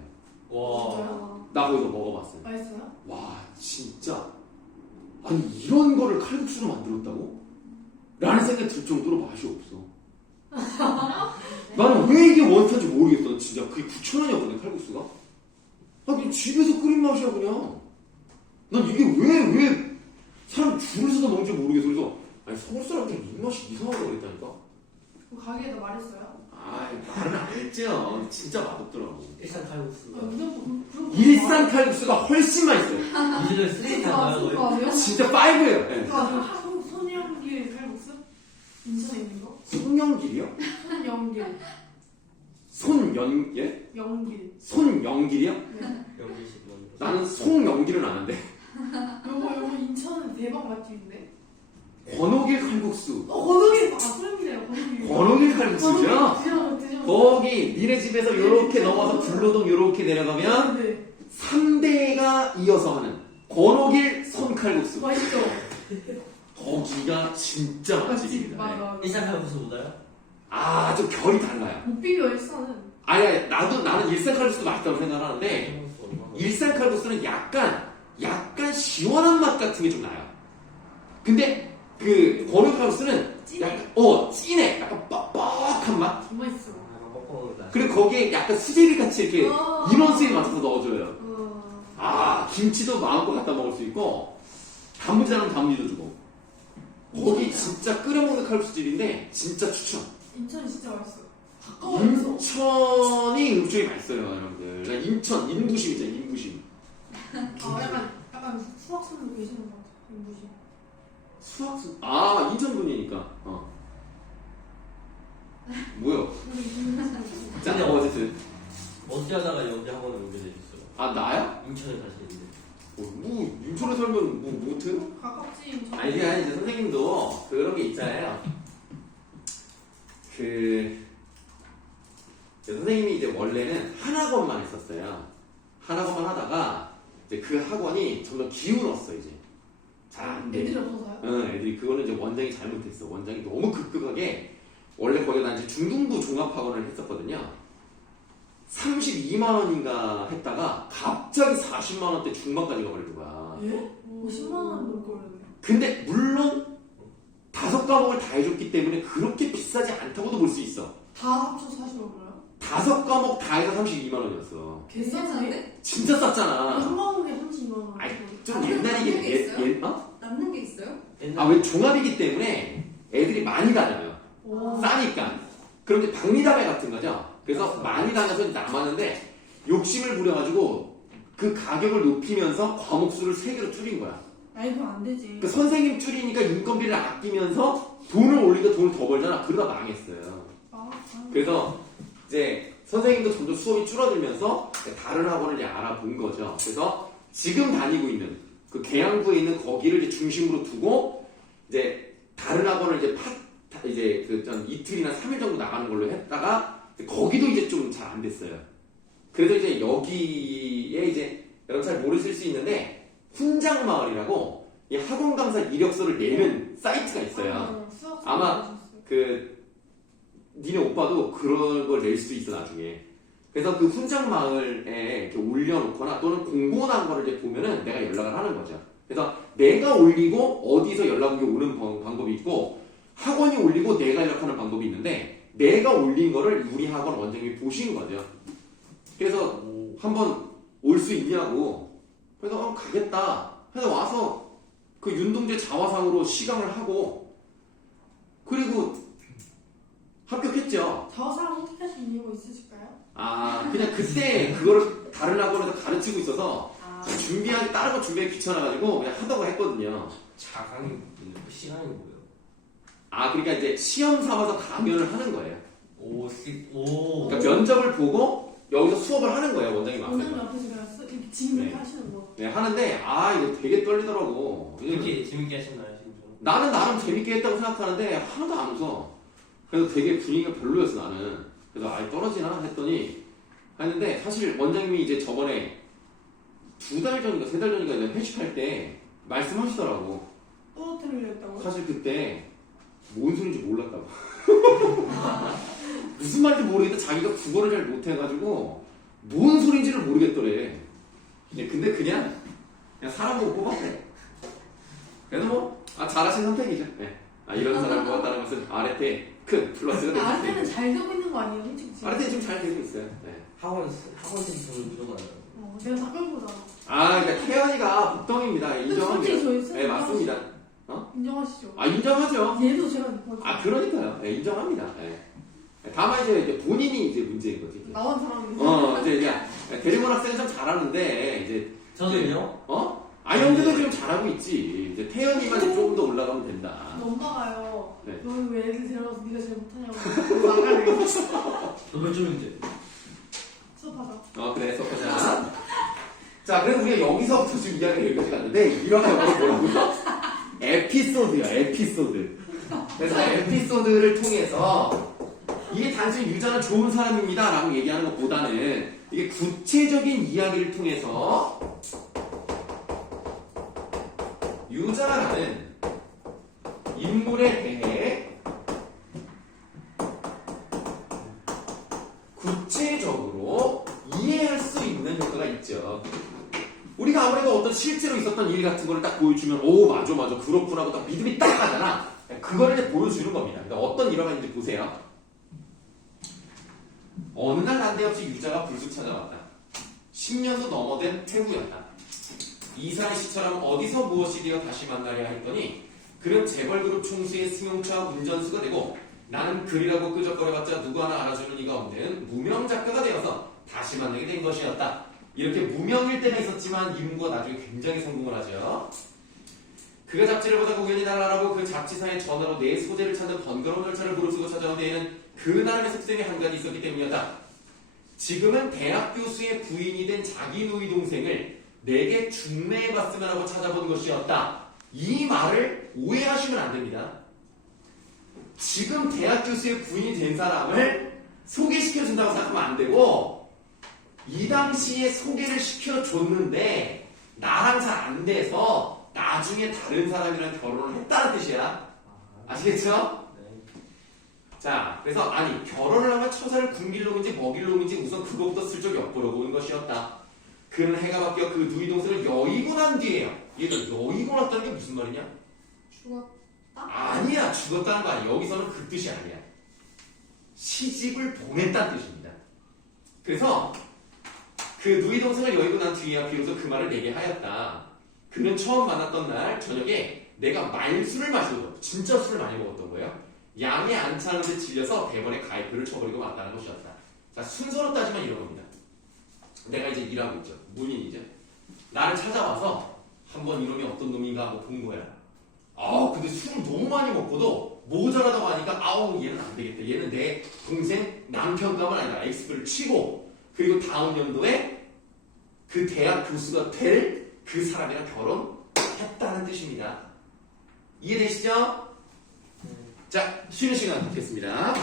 와. 진짜요? 나 거기서 먹어봤어요. 맛있어요? 와 진짜 아니 이런 거를 칼국수로 만들었다고? 라는 생각이 들 정도로 맛이 없어. 나는 왜 이게 원스타인지 모르겠어. 진짜 그게 9,000원이었거든 칼국수가. 아니 집에서 끓인 맛이야 그냥. 난 이게 왜 사람 줄을 서서 먹는지 모르겠어. 그래서 아니 서울 사람들 입맛이 이상하다고 그랬다니까. 그 가게에다 말했어요? 아이 말은 안 했죠. 진짜 맛없더라고. 일산 칼국수. 아, 무조건 그런 거 일산 칼국수가 훨씬 맛있어요. 미슐랭 쓰레기 하나요? 거 아니에요? 진짜 5예요. 네. 손영길 칼국수? 인천에 있는 거? 송영길이요? 손영길 손연 영길 손영길이요? 네. 영길식 만들어. 나는 송영길은 아는데. 요거 인천은 대박 맛집인데 권오길 칼국수. 권오길 손영길이에요 권오길 권오길 칼국수죠? 드셔보세요. 거기 니네 집에서 요렇게 넘어서 불로동 요렇게 내려가면 네. 3대가 이어서 하는 권오길 손칼국수. 맛있죠? 거기가 진짜 맛집 맛집입니다. 네. 맞아 일산 칼국수보다요? 아, 좀 결이 달라요. 못 비벼 일산은 아니, 나는 일산 칼국수도 맛있다고 생각하는데, 칼국수 얼마나? 일산 칼국수는 약간 시원한 맛 같은 게 좀 나요. 근데 그 권오길 칼국수는 찐해. 약간 찐해. 약간 뻑뻑한 맛. 정말 있어 아, 뻑뻑하다. 그리고 거기에 약간 수제비 같이 이렇게 인원수에 맞춰서 넣어줘요. 아, 김치도 마음껏 갖다 먹을 수 있고, 단무지라면 단무지도 주고. 거기 진짜 끓여 먹는 칼국수집인데 진짜 추천. 인천이 진짜 맛있어 가까워서 인천이 음식이 맛있어요, 여러분들. 나 인천 인부심이죠, 인부심. 약간 수학선도 계시는 것 같아 인부시 수학수 인천 분이니까. 뭐요? 자, 어쨌든 어디 하다가 여기 학원에 오게 되셨어요? 나야? 인천에 사시는데. 뭐 인천에 살면 뭐 못해? 가깝지 인천 아니 그게 이제 선생님도 그런 게 있잖아요. 선생님이 이제 원래는 한 학원만 했었어요. 한 학원만 하다가 이제 그 학원이 점점 기울었어 이제. 잘 안 돼. 애들이 없어서요? 응, 애들이 그거는 이제 원장이 잘못했어. 원장이 너무 급급하게 원래 거기다 난 이제 중등부 종합학원을 했었거든요. 32만 원인가 했다가 갑자기 40만 원대 중반까지 가버리는 거야. 예? 50만 원 넘을 거였네 근데 물론 5과목을 다 해줬기 때문에 그렇게 비싸지 않다고도 볼 수 있어. 다 합쳐서 40만 원이야? 5과목 다 해서 32만 원이었어. 개싸네? 진짜 쌌잖아. 한 과목에 32만 원 아이, 좀 옛날이긴 남는 게 있어요? 어? 남는 게 있어요? 왜 종합이기 때문에 애들이 많이 다녀요. 오. 싸니까. 그럼 이제 박리담회 같은 거죠. 그래서 많이 다녀서 남았는데 욕심을 부려가지고 그 가격을 높이면서 과목 수를 3개로 줄인 거야. 아이 그럼 안 되지 그 선생님 줄이니까 인건비를 아끼면서 돈을 올리니까 돈을 더 벌잖아. 그러다 망했어요. 그래서 이제 선생님도 점점 수업이 줄어들면서 다른 학원을 이제 알아본 거죠. 그래서 지금 다니고 있는 그 계양구에 있는 거기를 이제 중심으로 두고 이제 다른 학원을 이제 그 이틀이나 3일 정도 나가는 걸로 했다가 거기도 이제 좀 잘 안 됐어요. 그래서 이제 여기에 이제 여러분 잘 모르실 수 있는데 훈장마을이라고 이 학원 강사 이력서를 내는 사이트가 있어요. 아마 니네 오빠도 그런 걸 낼 수도 있어 나중에. 그래서 그 훈장마을에 이렇게 올려놓거나 또는 공고난 거를 이제 보면은 내가 연락을 하는 거죠. 그래서 내가 올리고 어디서 연락이 오는 방법이 있고 학원이 올리고 내가 연락하는 방법이 있는데 내가 올린 거를 우리 학원 원장님이 보신 거죠. 그래서 한번 올 수 있냐고. 그래서 가겠다. 해서 와서 그 윤동재 자화상으로 시강을 하고 그리고 합격했죠. 자화상 어떻게 하신 이유가 있으실까요? 그냥 그때 그거를 다른 학원에서 가르치고 있어서 준비하기 다른 거 준비하기 귀찮아가지고 그냥 하다가 했거든요. 자강이 그 시간이 뭐예요? 아 그러니까 이제 시험 삼아서 강연을 하는 거예요. 오. 그러니까 면접을 보고 여기서 수업을 하는 거예요 원장님 원장님 앞에서. 앞에서 그냥 이렇게 지금 이렇게 네. 하시는 거. 네 하는데 아 이거 되게 떨리더라고. 이렇게 재밌게 하셨나요, 진짜? 나는 나름 재밌게 했다고 생각하는데 하나도 안 웃어. 그래서 되게 분위기가 별로였어 나는. 그래서 아예 떨어지나 했더니 했는데 사실 원장님이 이제 저번에 2달 전인가 3달 전인가 이제 회식할 때 말씀하시더라고. 떨어뜨리려 했다고? 사실 그때 뭔 소리인지 몰랐다고. 무슨 말인지 모르겠는데 자기가 국어를 잘 못해가지고 뭔 소리인지를 모르겠더래. 근데 그냥 사람 보고 뽑았대. 그래서 뭐 잘하신 선택이죠. 네. 이런 사람을 뽑았다는 것은 아래테 큰 플러스가 되죠. 아르테는 잘 되고 있는 거 아니에요, 솔직히? 지금? 아래테 지금 잘 되고 있어요. 네. 학원생들은 무조건 안 해요. 내가 다 끌고 잖아. 그러니까 태연이가 복덩입니다. 솔직히 인정합니다. 저희 쌤 네 맞습니다. 인정하시죠? 인정하죠. 얘도 제가 못 그러니까요. 네, 인정합니다. 네. 다만 이제 본인이 이제 문제인 거지. 나온 사람이 이제 대리원 학생은 참 잘하는데 이제 저도요? 형들도 지금 잘하고 있지. 이제 태연이만 조금 더 올라가면 된다. 엄마가요. 네. 너는 왜 애들 데려가서 네가 제일 못하냐고 나가래. 너몇 점인데? 수업하자. 그래 수업하자. 자, 그래서 우리가 여기서부터 지금 이야기가 여기까지 갔는데 이런 영어로 뭐라고요? 에피소드야, 에피소드. 그래서 에피소드를 통해서 이게 단순히 유자는 좋은 사람입니다 라고 얘기하는 것보다는 이게 구체적인 이야기를 통해서 유자라는 인물에 대해 구체적으로 이해할 수 있는 효과가 있죠. 우리가 아무래도 어떤 실제로 있었던 일 같은 거를 딱 보여주면 맞아 그렇구나 하고 딱 믿음이 딱 가잖아. 그거를 이제 보여주는 겁니다. 그러니까 어떤 일화가 있는지 보세요. 어느 날 난데없이 유자가 불쑥 찾아왔다. 10년도 넘어된 퇴후였다. 이사의 시처럼 어디서 무엇이 되어 다시 만나려 했더니 그는 재벌그룹 총수의 승용차 운전수가 되고 나는 글이라고 끄적거려봤자 누구 하나 알아주는 이가 없는 무명 작가가 되어서 다시 만나게 된 것이었다. 이렇게 무명일 때는 있었지만 이문구가 나중에 굉장히 성공을 하죠. 그가 잡지를 보다가 우연히 날 알아보고 그 잡지사의 전화로 내 소재를 찾는 번거로운 절차를 무릅쓰고 찾아온 데에는 그 나름의 속셈이 한 가지 있었기 때문이었다. 지금은 대학 교수의 부인이 된 자기 누이 동생을 내게 중매해봤으면 하고 찾아본 것이었다. 이 말을 오해하시면 안 됩니다. 지금 대학 교수의 부인이 된 사람을 소개시켜준다고 생각하면 안 되고 이 당시에 소개를 시켜줬는데 나랑 잘 안 돼서 나중에 다른 사람이랑 결혼을 했다는 뜻이야. 아시겠죠? 자, 그래서 결혼을 하면 처자를 굶길 놈인지 먹일 놈인지 우선 그것부터 슬쩍 엿보러 보는 것이었다. 그는 해가 바뀌어 그 누이 동생을 여의고 난 뒤에요. 얘들 여의고 났다는 게 무슨 말이냐? 죽었다? 아니야, 죽었다는 거 아니야. 여기서는 그 뜻이 아니야. 시집을 보냈다는 뜻입니다. 그래서 그 누이 동생을 여의고 난 뒤에야 비로소 그 말을 내게 하였다. 그는 처음 만났던 날 저녁에 내가 말술을 마시고 진짜 술을 많이 먹었던 거예요. 양이 안 차는데 질려서 대번에 가위표를 쳐버리고 말았다는 것이었다. 자, 순서로 따지면 이런 겁니다. 내가 이제 일하고 있죠. 문인이죠. 나를 찾아와서 한번 이놈이 어떤 놈인가 하고 본 거야. 근데 술을 너무 많이 먹고도 모자라다고 하니까 얘는 안 되겠다. 얘는 내 동생 남편감은 아니라 X표를 치고 그리고 다음 연도에 그 대학 교수가 될 그 사람이랑 결혼했다는 뜻입니다. 이해되시죠? 자, 쉬는 시간 갖겠습니다.